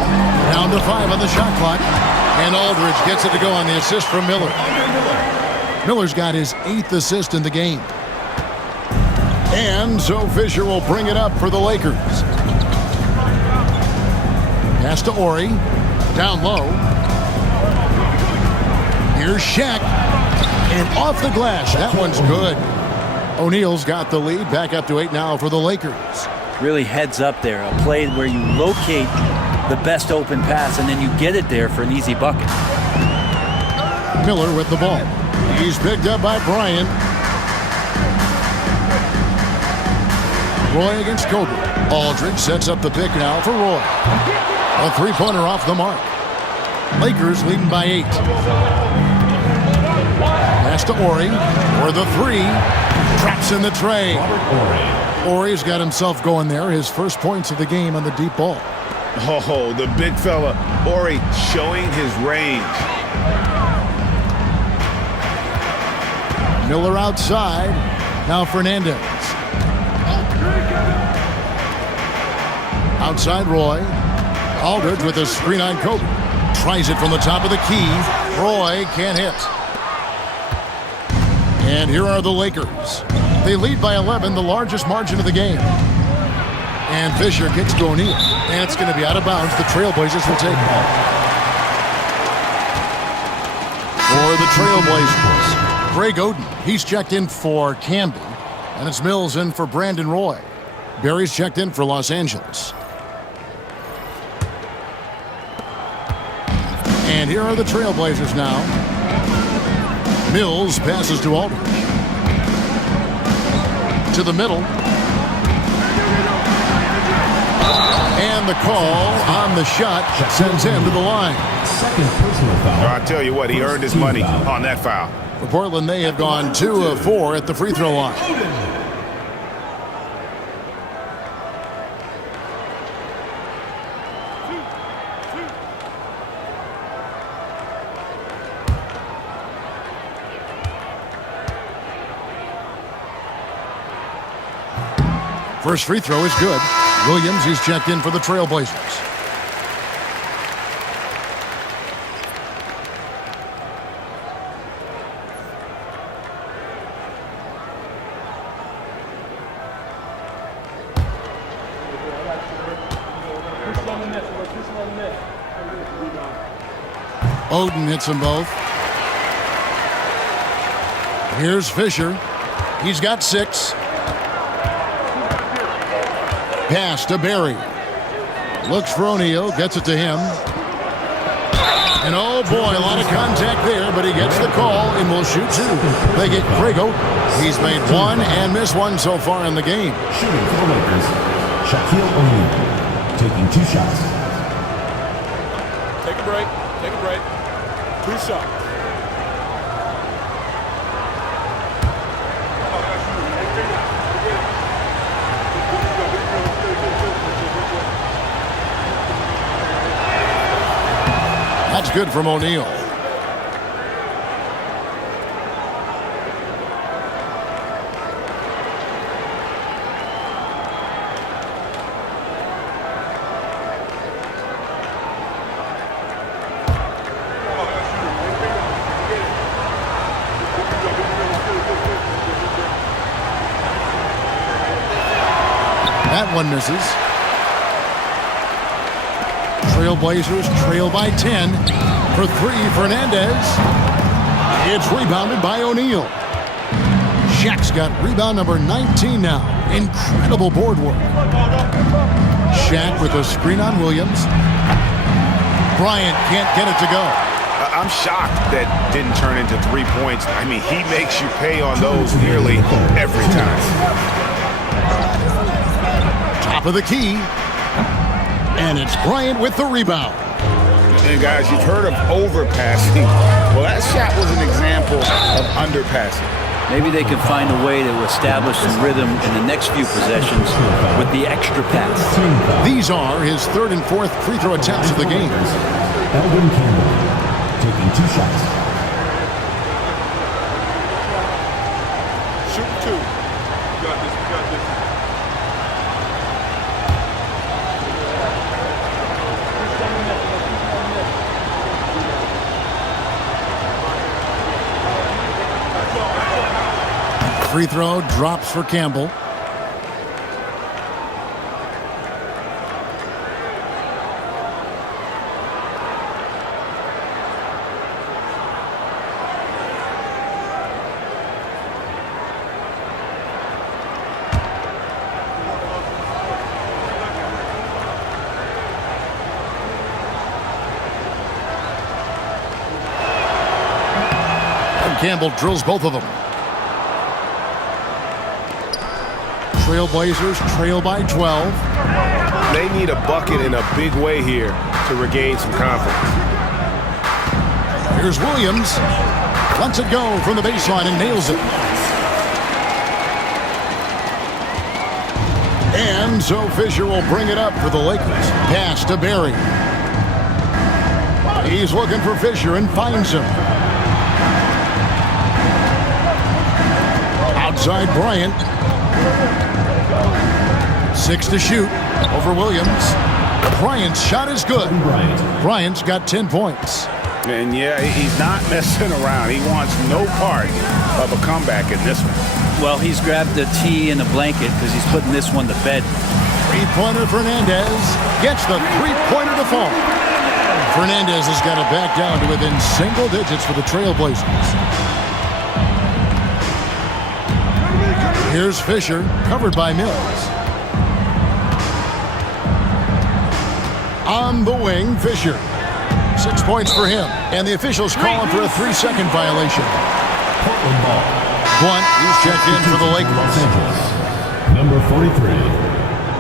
Down to 5 on the shot clock. And Aldridge gets it to go on the assist from Miller. Miller's got his 8th assist in the game. And so Fisher will bring it up for the Lakers. Pass to Ori. Down low. Here's Shaq. And off the glass. That one's good. O'Neal's got the lead. Back up to 8 now for the Lakers. Really heads up there. A play where you locate the best open pass and then you get it there for an easy bucket. Miller with the ball. He's picked up by Bryant. Roy against Kobe. Aldridge sets up the pick now for Roy. A 3-pointer off the mark. Lakers leading by 8. Pass to Ori. For the three. Traps in the tray. Ori's got himself going there. His first points of the game on the deep ball. Oh, the big fella, Ori, showing his range. Miller outside. Now Fernandez. Outside Roy. Aldridge with a screen on Kobe. Tries it from the top of the key. Roy can't hit. And here are the Lakers. They lead by 11, the largest margin of the game. And Fisher gets to O'Neal. And it's going to be out of bounds. The Trailblazers will take it. For the Trailblazers, Greg Oden. He's checked in for Camby. And it's Mills in for Brandon Roy. Barry's checked in for Los Angeles. And here are the Trailblazers now. Mills passes to Aldridge. To the middle. And the call on the shot sends him to the line. Second personal foul. I'll tell you what, he earned his money on that foul. For Portland, they have gone 2 of 4 at the free throw line. First free throw is good. Williams, he's checked in for the Trailblazers. Oden hits them both. Here's Fisher. He's got 6. Pass to Barry. Looks for O'Neal, gets it to him. And oh boy, a lot of contact there, but he gets the call and will shoot 2. They get Greg Oden. He's made 1 and missed 1 so far in the game. Shooting for the Lakers, Shaquille O'Neal. Taking 2 shots. Take a break. Take a break. 2 shots. That's good from O'Neal. That one misses. Trailblazers trail by 10. For 3, Fernandez. It's rebounded by O'Neal. Shaq's got rebound number 19 now. Incredible board work. Shaq with a screen on Williams. Bryant can't get it to go. I'm shocked that didn't turn into 3 points. I mean, he makes you pay on those nearly every time. Top of the key. And it's Bryant with the rebound. And guys, you've heard of overpassing. Well, that shot was an example of underpassing. Maybe they can find a way to establish some rhythm in the next few possessions with the extra pass. These are his 3rd and 4th free throw attempts of the game. Elvin Campbell taking 2 shots. Shoot 2. You got this. You got this. Free throw drops for Campbell. And Campbell drills both of them. Trailblazers trail by 12. They need a bucket in a big way here to regain some confidence. Here's Williams. Lets it go from the baseline and nails it. And so Fisher will bring it up for the Lakers. Pass to Barry. He's looking for Fisher and finds him. Outside Bryant. 6 to shoot over Williams. Bryant's shot is good. Bryant's got 10 points. And yeah, he's not messing around. He wants no part of a comeback in this one. Well, he's grabbed a tee and a blanket because he's putting this one to bed. Three-pointer Fernandez gets the three-pointer to fall. Fernandez has got it back down to within single digits for the Trailblazers. Here's Fisher, covered by Mills. On the wing, Fisher. 6 points for him. And the officials call him for a 3-second violation. Blunt, he's checked in for the Lakers. Number 43,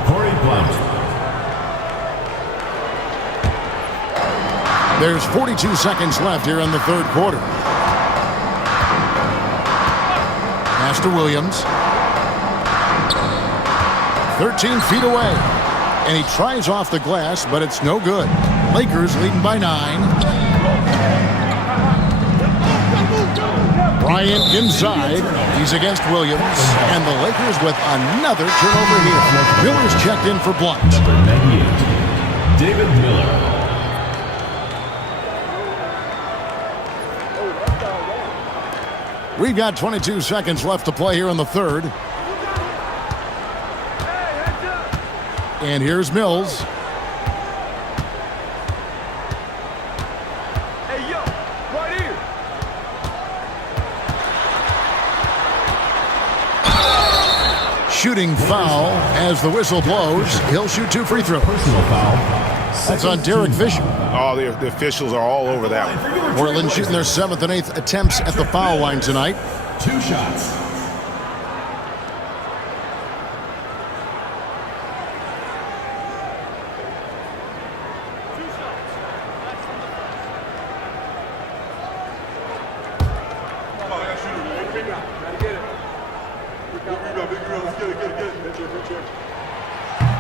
Corey Blunt. There's 42 seconds left here in the third quarter. Pass to Williams. 13 feet away. And he tries off the glass, but it's no good. Lakers leading by 9. Bryant inside. He's against Williams. And the Lakers with another turnover here. Miller's checked in for Blunt. Number 98, David Miller. We've got 22 seconds left to play here in the third. And here's Mills. Hey, yo, right here. Shooting foul as the whistle blows. He'll shoot 2 free throws. Personal foul. That's on Derek Fisher. Oh, the officials are all over that one. Portland shooting their 7th and 8th attempts at the foul line tonight. 2 shots.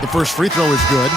The first free throw is good.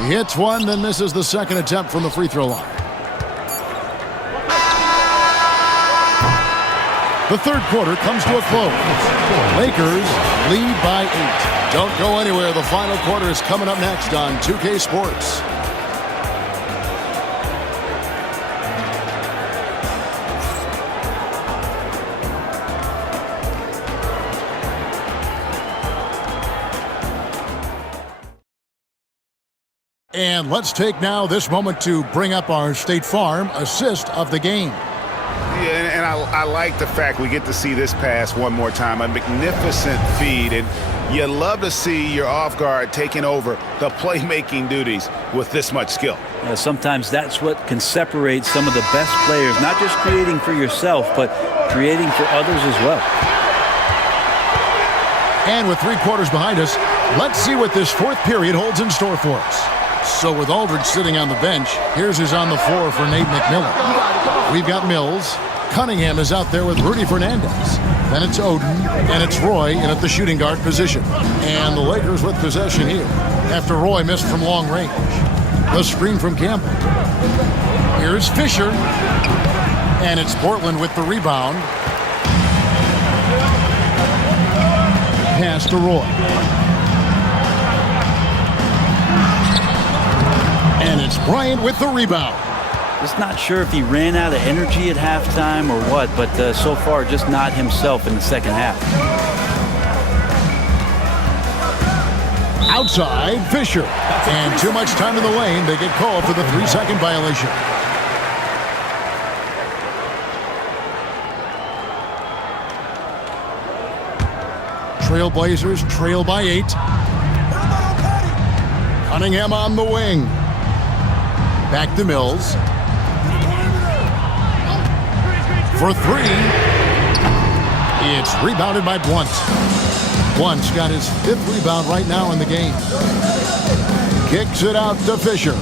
He hits one, then misses the second attempt from the free throw line. The third quarter comes to a close. Lakers lead by 8. Don't go anywhere. The final quarter is coming up next on 2K Sports. And let's take now this moment to bring up our State Farm assist of the game. Yeah, and I like the fact we get to see this pass one more time. A magnificent feed, and you love to see your off guard taking over the playmaking duties with this much skill. Yeah, sometimes that's what can separate some of the best players, not just creating for yourself, but creating for others as well. And with 3 quarters behind us, let's see what this fourth period holds in store for us. So with Aldridge sitting on the bench, here's who's on the floor for Nate McMillan. We've got Mills. Cunningham is out there with Rudy Fernandez. Then it's Oden, and it's Roy in at the shooting guard position. And the Lakers with possession here after Roy missed from long range. The screen from Campbell. Here's Fisher. And it's Portland with the rebound. Pass to Roy. And it's Bryant with the rebound. Just not sure if he ran out of energy at halftime or what, but so far just not himself in the second half. Outside, Fisher. And too much time in the lane. They get called for the 3-second violation. Trailblazers trail by 8. Cunningham on the wing. Back to Mills. For 3. It's rebounded by Blunt. Blunt's got his 5th rebound right now in the game. Kicks it out to Fisher.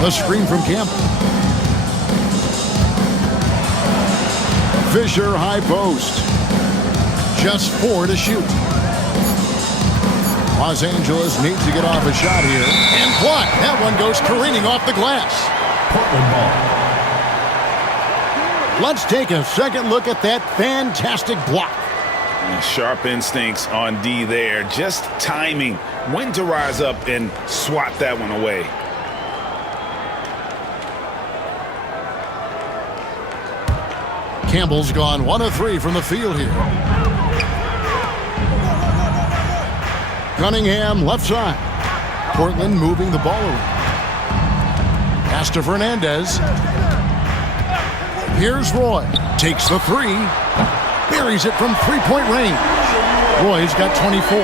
The screen from Campbell. Fisher high post. Just 4 to shoot. Los Angeles needs to get off a shot here. And blocked. That one goes careening off the glass. Portland ball. Let's take a second look at that fantastic block. Sharp instincts on D there. Just timing. When to rise up and swat that one away. Campbell's gone 1 of 3 from the field here. Cunningham left side. Portland moving the ball around. Pass to Fernandez. Here's Roy. Takes the 3. Buries it from 3-point range. Roy's got 24.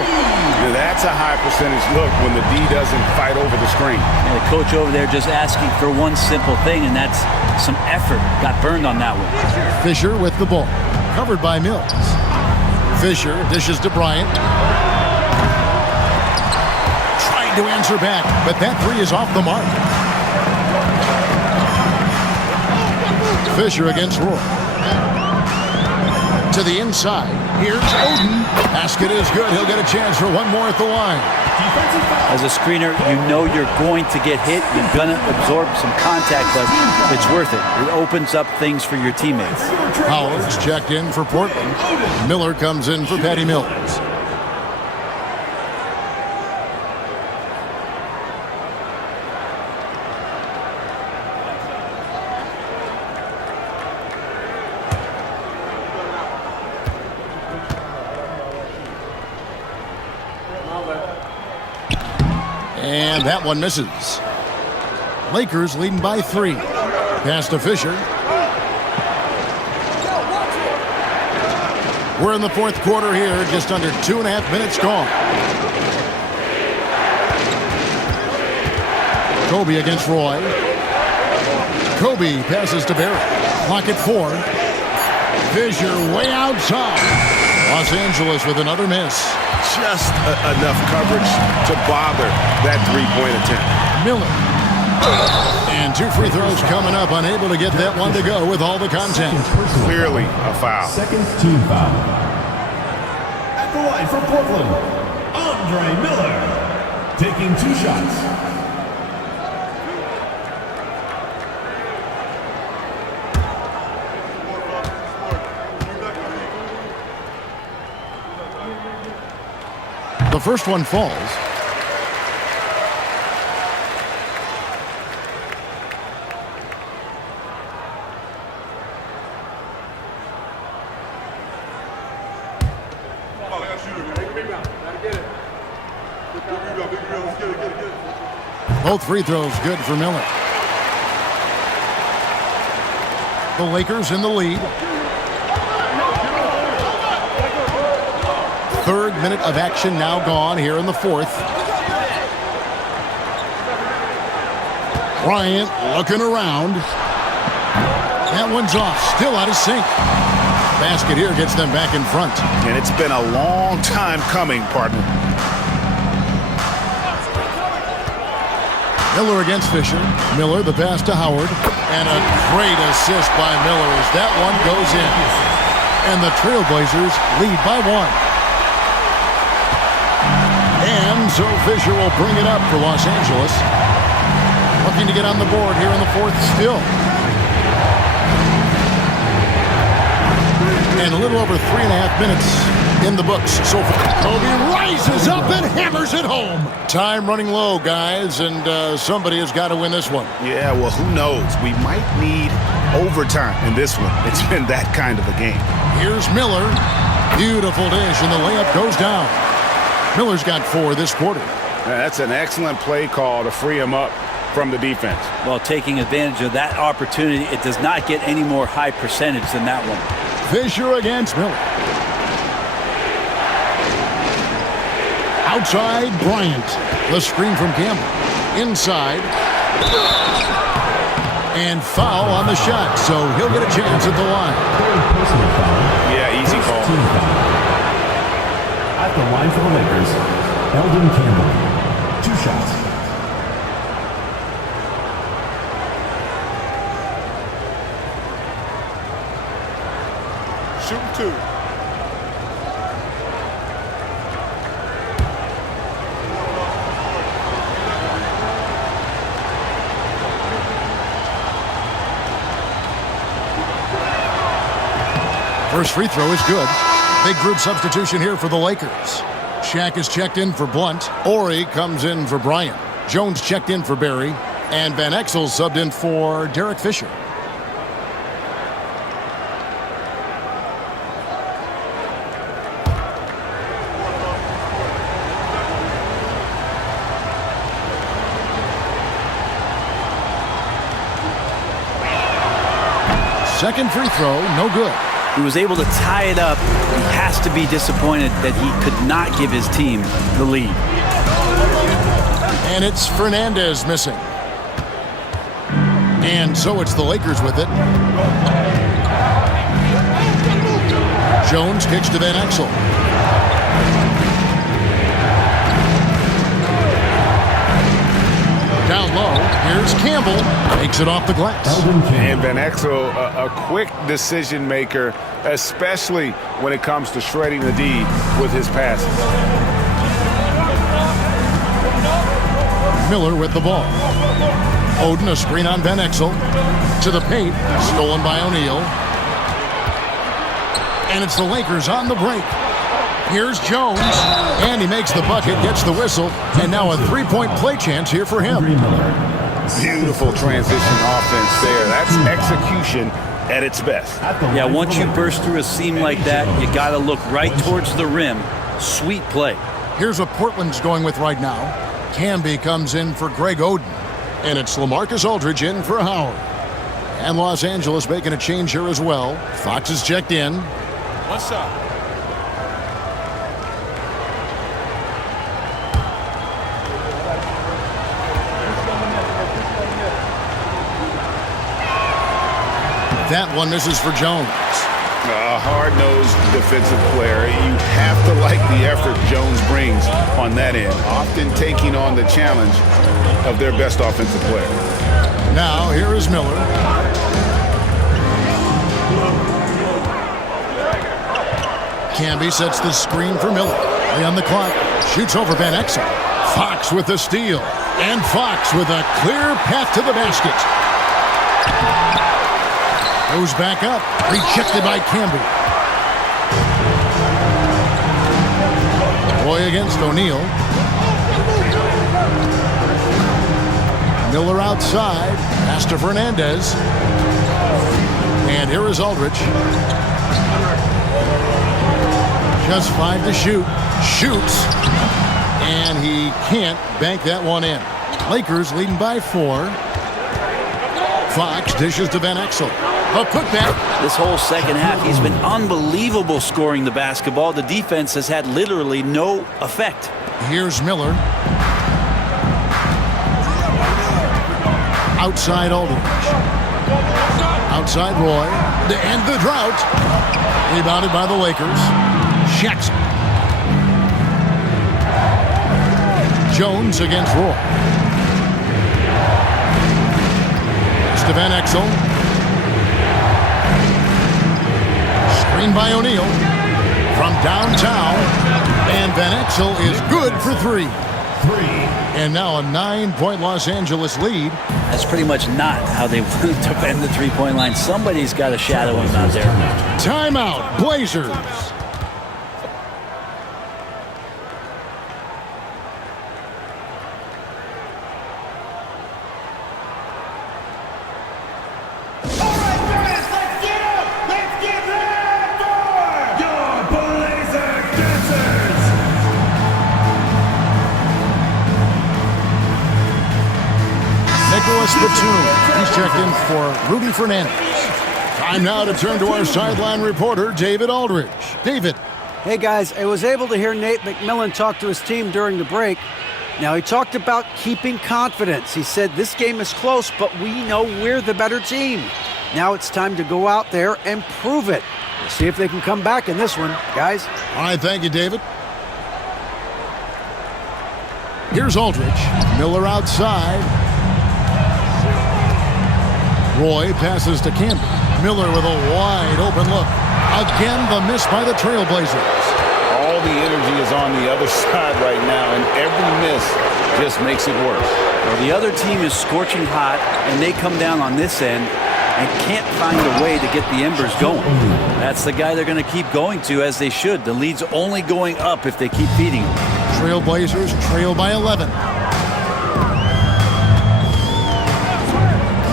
That's a high percentage look when the D doesn't fight over the screen. And the coach over there just asking for one simple thing, and that's some effort. Got burned on that one. Fisher with the ball. Covered by Mills. Fisher dishes to Bryant. Trying to answer back, but that 3 is off the mark. Fisher against Roy. To the inside. Here's Oden. Basket is good. He'll get a chance for one more at the line. As a screener, you know you're going to get hit. You're going to absorb some contact, but it's worth it. It opens up things for your teammates. Howard's checked in for Portland. Miller comes in for Patty Mills. And that one misses. Lakers leading by 3. Pass to Fisher. We're in the 4th quarter here. Just under 2.5 minutes gone. Kobe against Roy. Kobe passes to Barrett. Clock at 4. Fisher way outside. Los Angeles with another miss. Just enough coverage to bother that 3-point attempt. Miller. And 2 free throws coming up. Unable to get that one to go with all the contact. Clearly a foul. Second team foul. At the line for Portland, Andre Miller. Taking 2 shots. The first one falls. Both free throws good for Miller. The Lakers in the lead. 3rd minute of action now gone here in the 4th. Bryant looking around. That one's off. Still out of sync. Basket here gets them back in front. And it's been a long time coming, partner. Miller against Fisher. Miller the pass to Howard. And a great assist by Miller as that one goes in. And the Trailblazers lead by 1. And so Fisher will bring it up for Los Angeles. Looking to get on the board here in the 4th still. And a little over 3.5 minutes in the books so far. Kobe rises up and hammers it home. Time running low, guys, and somebody has got to win this one. Yeah, well, who knows? We might need overtime in this one. It's been that kind of a game. Here's Miller. Beautiful dish, and the layup goes down. Miller's got 4 this quarter. That's an excellent play call to free him up from the defense. Well, taking advantage of that opportunity, it does not get any more high percentage than that one. Fisher against Miller. Outside, Bryant. The screen from Campbell. Inside. And foul on the shot, so he'll get a chance at the line. Yeah, easy call. At the line for the Lakers, Eldon Campbell. 2 shots. Shooting 2. First free throw is good. Big group substitution here for the Lakers. Shaq is checked in for Blunt. Ori comes in for Bryant. Jones checked in for Barry. And Van Exel subbed in for Derek Fisher. Second free throw, no good. He was able to tie it up. He has to be disappointed that he could not give his team the lead. And it's Fernandez missing. And so it's the Lakers with it. Jones kicks to Van Exel. Down low, here's Campbell. Takes it off the glass. And Van Exel, a quick decision maker, especially when it comes to shredding the D with his passes. Miller with the ball. Oden, a screen on Van Exel. To the paint, stolen by O'Neal. And it's the Lakers on the break. Here's Jones, and he makes the bucket, gets the whistle, and now a three-point play chance here for him. Beautiful transition offense there. That's execution at its best. Yeah, once you burst through a seam like that, you got to look right towards the rim. Sweet play. Here's what Portland's going with right now. Camby comes in for Greg Oden, and it's LaMarcus Aldridge in for Howard. And Los Angeles making a change here as well. Fox is checked in. One shot. That one misses for Jones. A hard-nosed defensive player. You have to like the effort Jones brings on that end, often taking on the challenge of their best offensive player. Now, here is Miller. Camby sets the screen for Miller. 3 on the clock. Shoots over Van Exel. Fox with the steal. And Fox with a clear path to the basket. Goes back up. Rejected by Camby. Boy against O'Neal. Miller outside. Pass to Fernandez. And here is Aldridge. Just 5 to shoot. Shoots. And he can't bank that one in. Lakers leading by 4. Fox dishes to Van Exel. A putback. This whole second half, he's been unbelievable scoring the basketball. The defense has had literally no effect. Here's Miller. Outside Aldridge. Outside Roy. To end the drought. Rebounded by the Lakers. Jackson. Jones against Roy. It's to Van Exel. Screen by O'Neal. From downtown. And Van Exel is good for 3. And now a 9-point Los Angeles lead. That's pretty much not how they want to defend the three-point line. Somebody's got to shadow him out there. Timeout, Blazers. He's checked in for Rudy Fernandez. Time now to turn to our sideline reporter, David Aldridge. David. Hey, guys. I was able to hear Nate McMillan talk to his team during the break. Now, he talked about keeping confidence. He said, this game is close, but we know we're the better team. Now it's time to go out there and prove it. We'll see if they can come back in this one, guys. All right, thank you, David. Here's Aldridge. Miller outside. Roy passes to Campbell. Miller with a wide open look. Again, the miss by the Trailblazers. All the energy is on the other side right now, and every miss just makes it worse. Well, the other team is scorching hot, and they come down on this end and can't find a way to get the embers going. That's the guy they're going to keep going to, as they should. The lead's only going up if they keep feeding him. Trailblazers trail by 11.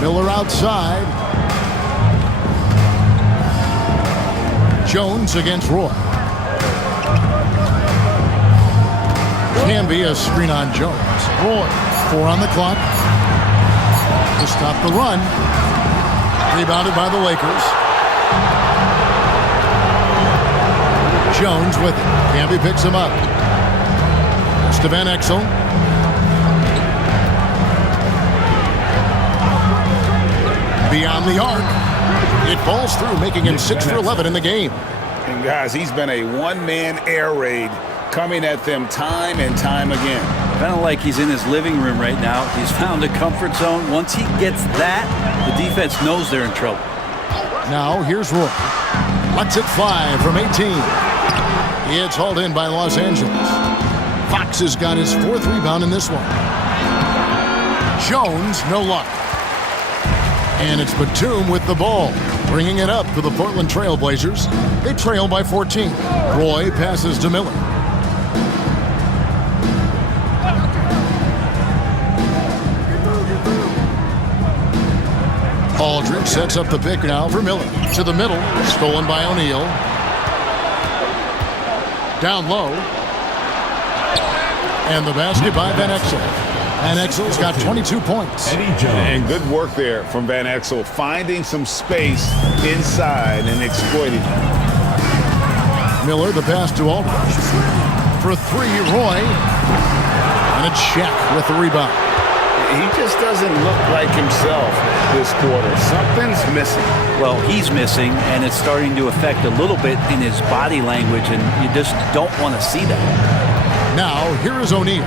Miller outside. Jones against Roy. Can be a screen on Jones. Roy, 4 on the clock. To stop the run. Rebounded by the Lakers. Jones with it. Camby picks him up. To Van Exel. Beyond the arc. It falls through, making him 6 for 11 in the game. And guys, he's been a one-man air raid coming at them time and time again. Kind of like he's in his living room right now. He's found a comfort zone. Once he gets that, the defense knows they're in trouble. Now here's Roy. Lets it fly from 18. It's hauled in by Los Angeles. Fox has got his 4th rebound in this one. Jones, no luck. And it's Batum with the ball, bringing it up for the Portland Trailblazers. They trail by 14. Roy passes to Miller. Aldridge sets up the pick now for Miller. To the middle, stolen by O'Neal. Down low. And the basket by Van Exel. Van Exel's got 22 points. And good work there from Van Exel, finding some space inside and exploiting it. Miller, the pass to Aldridge. For 3, Roy. And it's Shaq with the rebound. He just doesn't look like himself this quarter. Something's missing. Well, he's missing, and it's starting to affect a little bit in his body language, and you just don't want to see that. Now, here is O'Neal.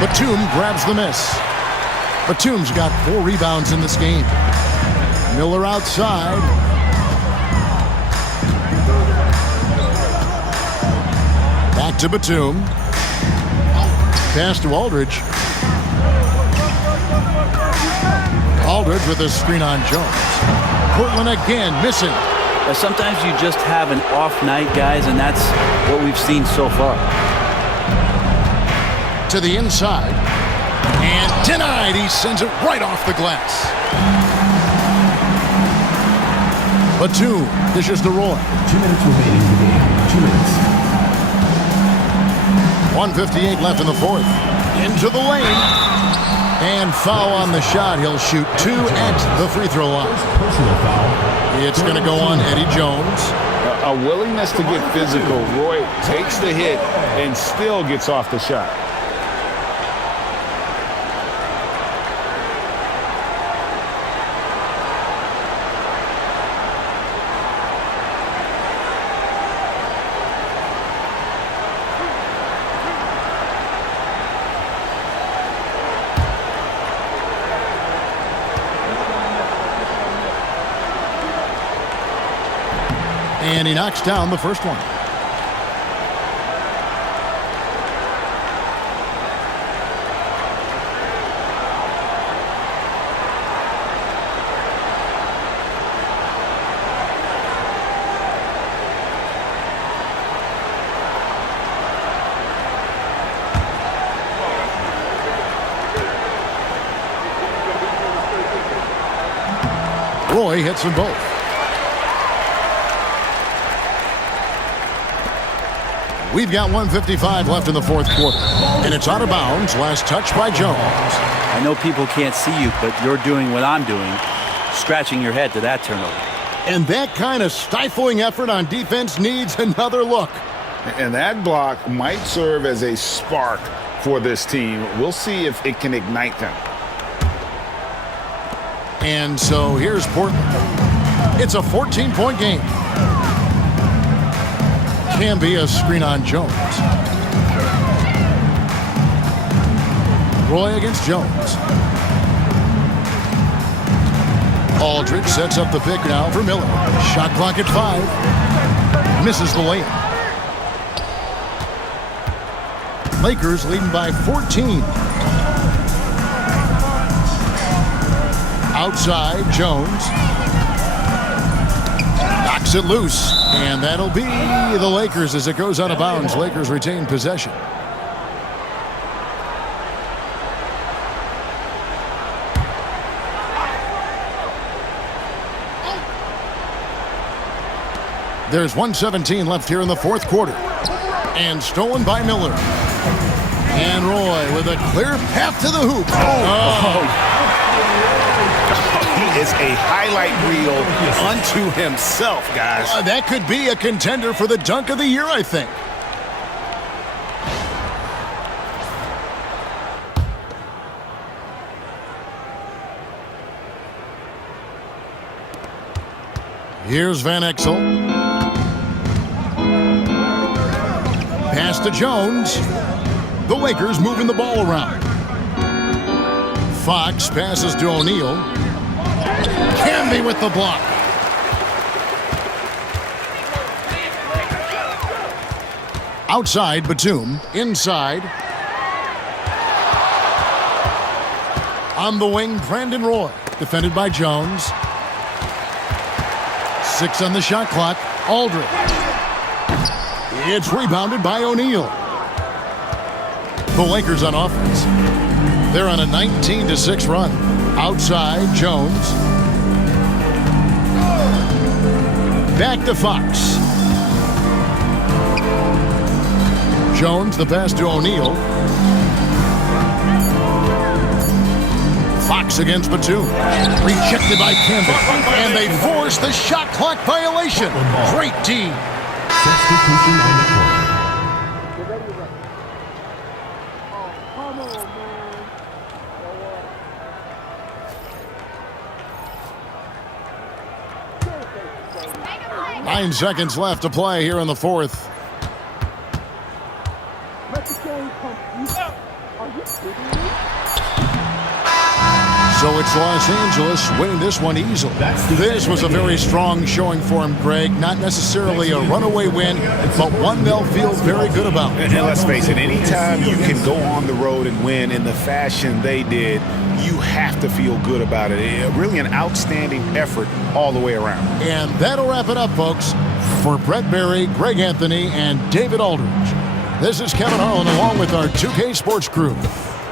Batum grabs the miss. Batum's got 4 rebounds in this game. Miller outside. Back to Batum. Pass to Aldridge. Aldridge with a screen on Jones. Portland again missing. Sometimes you just have an off night, guys, and that's what we've seen so far. To the inside. And denied. He sends it right off the glass. Batum dishes to Roy. 2 minutes remaining in the game. 2 minutes. 1:58 left in the 4th. Into the lane. And foul on the shot. He'll shoot 2 at the free throw line. Personal foul. It's going to go on Eddie Jones. A willingness to get physical. Roy takes the hit and still gets off the shot. And he knocks down the first one. Roy hits them both. We've got 1:55 left in the 4th quarter. And it's out of bounds. Last touch by Jones. I know people can't see you, but you're doing what I'm doing. scratching your head to that turnover. And that kind of stifling effort on defense needs another look. And that block might serve as a spark for this team. We'll see if it can ignite them. And so here's Portland. It's a 14-point game. Can be a screen on Jones. Roy against Jones. Aldridge sets up the pick now for Miller. Shot clock at 5. Misses the layup. Lakers leading by 14. Outside, Jones. Knocks it loose. And that'll be the Lakers as it goes out of bounds. Lakers retain possession. There's 1:17 left here in the fourth quarter. And stolen by Miller. And Roy with a clear path to the hoop. He is a highlight reel unto himself, guys. That could be a contender for the dunk of the year, I think. Here's Van Exel. Pass to Jones. The Lakers moving the ball around. Fox passes to O'Neal. Camby with the block. Outside, Batum. Inside. On the wing, Brandon Roy. Defended by Jones. 6 on the shot clock. Aldridge. It's rebounded by O'Neal. The Lakers on offense. They're on a 19-6 run. Outside, Jones. Back to Fox. Jones, the pass to O'Neal. Fox against Batum. Rejected by Campbell. And they force the shot clock violation. Great D. Substitution on the court. 9 seconds left to play here in the fourth. So it's Los Angeles winning this one easily. This was a very strong showing for him, Greg. Not necessarily a runaway win, but one they'll feel very good about. And let's face it, anytime you can go on the road and win in the fashion they did, you have to feel good about it. Really an outstanding effort all the way around. And that'll wrap it up, folks. For Brett Berry, Greg Anthony, and David Aldridge, this is Kevin Harlan along with our 2K Sports crew.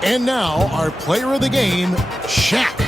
And now, our player of the game, Shaq.